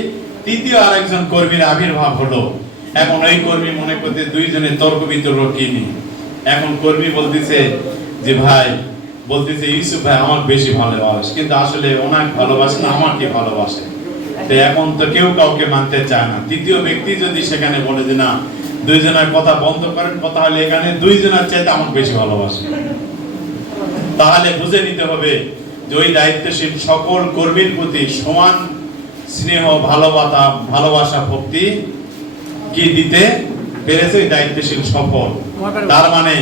তৃতীয় আরেকজন কর্মীর আবির্ভাব হলো। এখন ওই কর্মী মনে করতে 2 জনের তর্ক বিতর্ক কি নেই। এখন কর্মী বলতেছে যে ভাই, বলতেছে ইউসুফ ভাই আমাকে বেশি ভালোবাসে, কিন্তু আসলে ওনাকে ভালোবাসে না, আমাকে ভালোবাসে। তো এখন তো কেউ কাউকে মানতে চায় না। তৃতীয় ব্যক্তি যদি সেখানে বলে যে না, 2 জনের কথা বন্ধ করেন, কথা হলে এখানে 2 জনের চাইতে আমাকে বেশি ভালোবাসে, তাহলে বুঝে নিতে হবে যে ওই দায়িত্বশীল সকল কর্মীর প্রতি সমান স্নেহ, ভালোবাসা, ভক্তি কি দিতে পেরেছে ওই দায়িত্বশীল সফল। তার মানে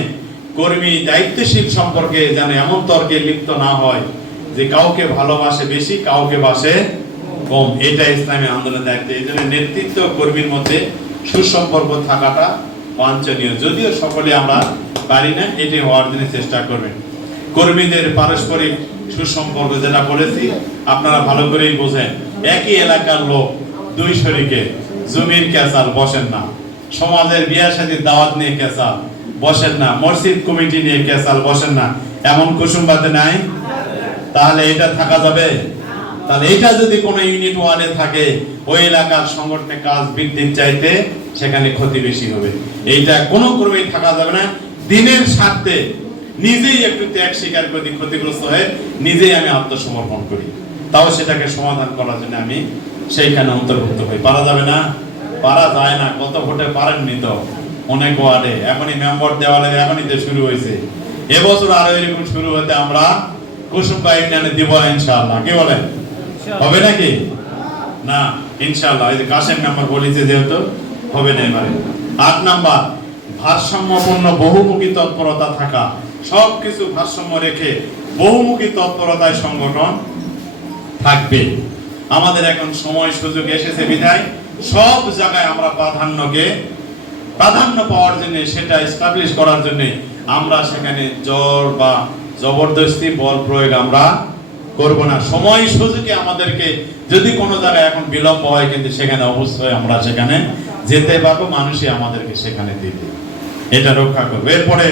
কর্মী দায়িত্বশীল সম্পর্কে যেন এমন তর্কে লিপ্ত না হয় যে কাউকে ভালোবাসে বেশি, কাউকে বাসে কম। এটা ইসলামী আন্দোলনের দায়িত্ব। এই জন্য নেতৃত্ব কর্মীর মধ্যে সুসম্পর্ক থাকাটা বাঞ্ছনীয়, যদিও সকলে আমরা পারি না, এটি হওয়ার জন্য চেষ্টা করবেন। কর্মীদের পারস্পরিক সুসম্পর্ক যেটা বলেছি আপনারা ভালো করেই বোঝেন। একই এলাকার লোক 2 শরীকে জমির কেসাল বসেন না, সমাজের বিয়া শাদীর দাওয়াত নিয়ে কেসাল বসেন না, মসজিদ কমিটি নিয়ে কেসাল বসেন না, এমন কুসুমবাদে নাই। তাহলে এটা থাকা যাবে? তাহলে এটা যদি কোনো ইউনিট ওয়ার্ডে থাকে, ওই এলাকার সংগঠনের কাজ বৃদ্ধির চাইতে সেখানে ক্ষতি বেশি হবে। এইটা কোনো ক্রমেই থাকা যাবে না। দিনের স্বার্থে নিজেই একটু ত্যাগ স্বীকার করি, ক্ষতিগ্রস্ত হয়ে নিজেই আমি আত্মসমর্পণ করি। তাও সেটাকে সমাধান করার জন্য আমি সেইখানে অন্তর্ভুক্ত হই। পারা যাবে না? পারা যায় না। কত ভোটে পারেননি তো অনেক ওয়ার্ডে, এখনই মেম্বার দেওয়ালে এখনই তো শুরু হয়েছে। এবছর আরো এরকম শুরু হতে আমরা কুসুমবা ইউনিয়নে দিব ইনশাআল্লাহ। কি বলেন, হবে নাকি? না ইনশাআল্লাহ। এই যে কাশেম মেম্বার বলেছে যেহেতু হবে না এবারে। 8 নাম্বার, ভারসাম্যপূর্ণ বহুমুখী তৎপরতা থাকা। সবকিছু ভারসাম্য রেখে বহুমুখী তৎপরতায় সংগঠন থাকবে। আমাদের এখন সময় সুযোগ এসেছে বিধায় সব জায়গায় আমরা প্রাধান্য পাওয়ার জন্য, সেটা এস্টাবলিশ করার জন্য আমরা সেখানে জোর বা জবরদস্তি বল প্রয়োগ আমরা করব না। সময় সুযোগে আমাদেরকে যদি কোনো জায়গায় এখন বিলম্ব হয়, কিন্তু সেখানে অবশ্যই আমরা সেখানে যেতে পারবো, মানুষই আমাদেরকে সেখানে দিবে, এটা রক্ষা করবে। এরপরে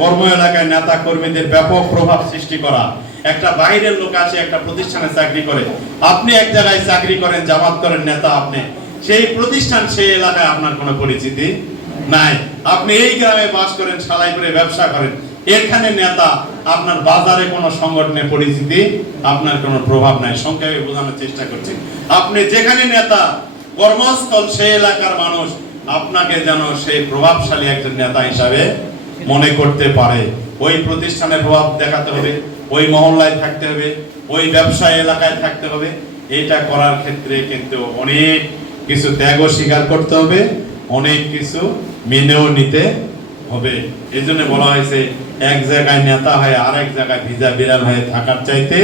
কর্ম এলাকায় নেতা কর্মীদের ব্যাপক প্রভাব সৃষ্টি করা। একটা বাইরের লোক আসে একটা প্রতিষ্ঠানে চাকরি করে, আপনি এক জায়গায় চাকরি করেন, জামাত করেন, নেতা আপনি, সেই প্রতিষ্ঠান সেই এলাকায় আপনার কোনো পরিচিতি নাই। আপনি এই গ্রামে বাস করেন, সালাইপুরে ব্যবসা করেন, এখানে নেতা, আপনার বাজারে কোনো সংগঠনে পরিচিতি, আপনার কোনো প্রভাব নাই। সংক্ষেপে বোঝানোর চেষ্টা করছি, আপনি যেখানে নেতা, কর্মস্থল সেই এলাকার মানুষ আপনাকে যেন সেই প্রভাবশালী একজন নেতা হিসাবে মনে করতে পারে। ওই প্রতিষ্ঠানে প্রভাব দেখাতে হবে, ওই মহল্লায় থাকতে হবে, ওই ব্যবসায় এলাকায় থাকতে হবে। এটা করার ক্ষেত্রে কিন্তু অনেক কিছু ত্যাগও স্বীকার করতে হবে, অনেক কিছু মেনেও নিতে হবে। এই জন্য বলা হয়েছে, এক জায়গায় নেতা হয়ে আরেক জায়গায় ভিজা বিড়াল হয়ে থাকার চাইতে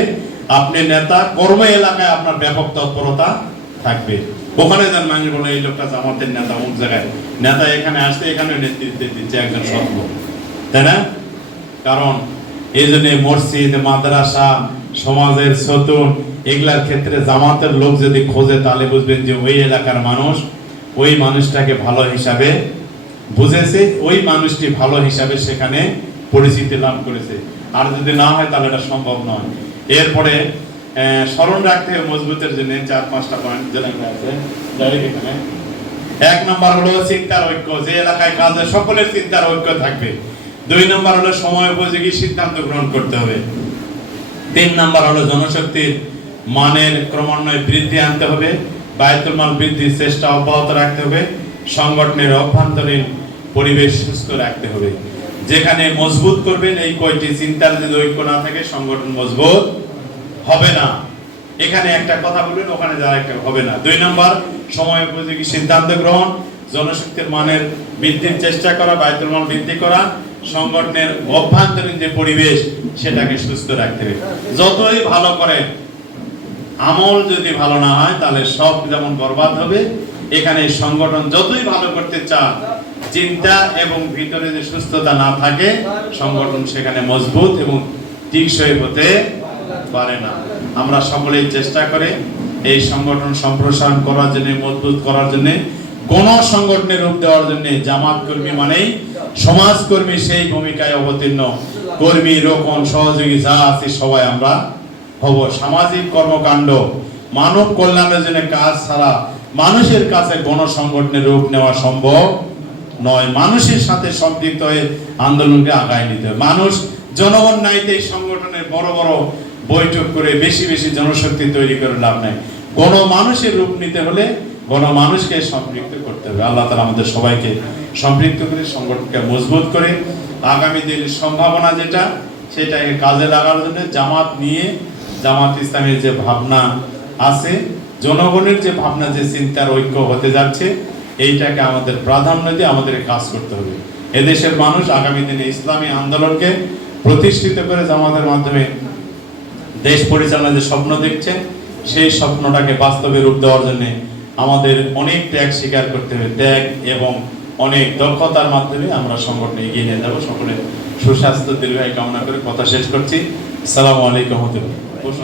আপনি নেতা, কর্ম এলাকায় আপনার ব্যাপক তৎপরতা থাকবে। ওখানে যান, মানুষ বলে এই লোকটা জামাতের নেতা, অমুক জায়গায় নেতা, এখানে আসতে এখানে নেতৃত্ব দিচ্ছে একজন সৎ লোক, তাই না? কারণ এই জন্য মসজিদ, মাদ্রাসা, সমাজের সতুন, এগুলার ক্ষেত্রে জামাতের লোক যদি খোঁজে, তাহলে বুঝবেন যে ওই এলাকার মানুষ ওই মানুষটাকে ভালো হিসাবে বুঝেছে, ওই মানুষটি ভালো হিসাবে সেখানে পরিচিতি লাভ করেছে। আর যদি না হয় তাহলে এটা সম্ভব নয়। এরপরে স্মরণ রাখতে হবে মজবুতের জন্য 4-5টা পয়েন্ট যেটা আছে। এখানে 1 নম্বর হলো চিন্তার ঐক্য, যে এলাকায় কাজ হয় সকলের চিন্তার ঐক্য থাকবে। 2 নম্বর হলো সময় উপযোগী সিদ্ধান্ত গ্রহণ করতে হবে। 3 নম্বর হলো জনশক্তির মানের ক্রমান্বয়ে বৃদ্ধি আনতে হবে, বায়তুল মাল বৃদ্ধির চেষ্টা অব্যাহত রাখতে হবে, সংগঠনের অভ্যন্তরীণ পরিবেশ সুস্থ রাখতে হবে। যেখানে মজবুত করবেন এই কয়টি চিন্তার যদি ঐক্য না থাকে, সংগঠন মজবুত হবে না। এখানে একটা কথা বলবেন, ওখানে যারা একটা হবে না। 2 নম্বর সময় উপযোগী সিদ্ধান্ত গ্রহণ, জনশক্তির মানের বৃদ্ধির চেষ্টা করা, বায়তুল মাল বৃদ্ধি করা, সংগঠনের অভ্যন্তরীণ যে পরিবেশ সেটাকে সুস্থ রাখতে হবে। যতই ভালো করে আমল যদি ভালো না হয়, তাহলে সব যেমন বরবাদ হবে। এখানে সংগঠন যতই ভালো করতে চান, চিন্তা এবং ভিতরে যে সুস্থতা না থাকে, সংগঠন সেখানে মজবুত এবং টিকসই হতে পারে না। আমরা সকলেই চেষ্টা করে এই সংগঠন সম্প্রসারণ করার জন্য, মজবুত করার জন্য, কোন সংগঠনের রূপ দেওয়ার জন্য জামাত কর্মী মানেই সমাজকর্মী, সেই ভূমিকায় অবতীর্ণ কর্মী, রোকন, সহযোগী যা আছে সবাই আমরা হব। সামাজিক কর্মকাণ্ড, মানব কল্যাণের জন্য কাজ ছাড়া মানুষের কাছে গণসংগঠনের রূপ নেওয়া সম্ভব নয়। মানুষের সাথে সম্পৃক্ত হয়ে আন্দোলনকে আগায় নিতে হবে। মানুষ, জনগণ নাইতে এই সংগঠনের বড় বড় বৈঠক করে বেশি বেশি জনশক্তি তৈরি করে লাভ নাই। গণমানুষের রূপ নিতে হলে গণমানুষকে সম্পৃক্ত করতে হবে। আল্লাহ তাআলা আমাদের সবাইকে সম্পৃক্ত করে সংগঠনকে মজবুত করে আগামী দিনের সম্ভাবনা যেটা, সেটাকে কাজে লাগার জন্য জামাত নিয়ে, জামাত ইসলামের যে ভাবনা আছে, জনগণের যে ভাবনা, যে চিন্তার ঐক্য হতে যাচ্ছে, এইটাকে আমাদের প্রাধান্য দিয়ে আমাদের কাজ করতে হবে। এদেশের মানুষ আগামী দিনে ইসলামী আন্দোলনকে প্রতিষ্ঠিত করে জামাতের মাধ্যমে দেশ পরিচালনার যে স্বপ্ন দেখছে, সেই স্বপ্নটাকে বাস্তবে রূপ দেওয়ার জন্য আমাদের অনেক ত্যাগ স্বীকার করতে হবে। ত্যাগ এবং অনেক দক্ষতার মাধ্যমে আমরা সংগঠনে এগিয়ে নিয়ে যাবো। সকলে সুস্বাস্থ্য দীর্ঘায়ু কামনা করে কথা শেষ করছি। আসসালামু আলাইকুম। প্রশ্ন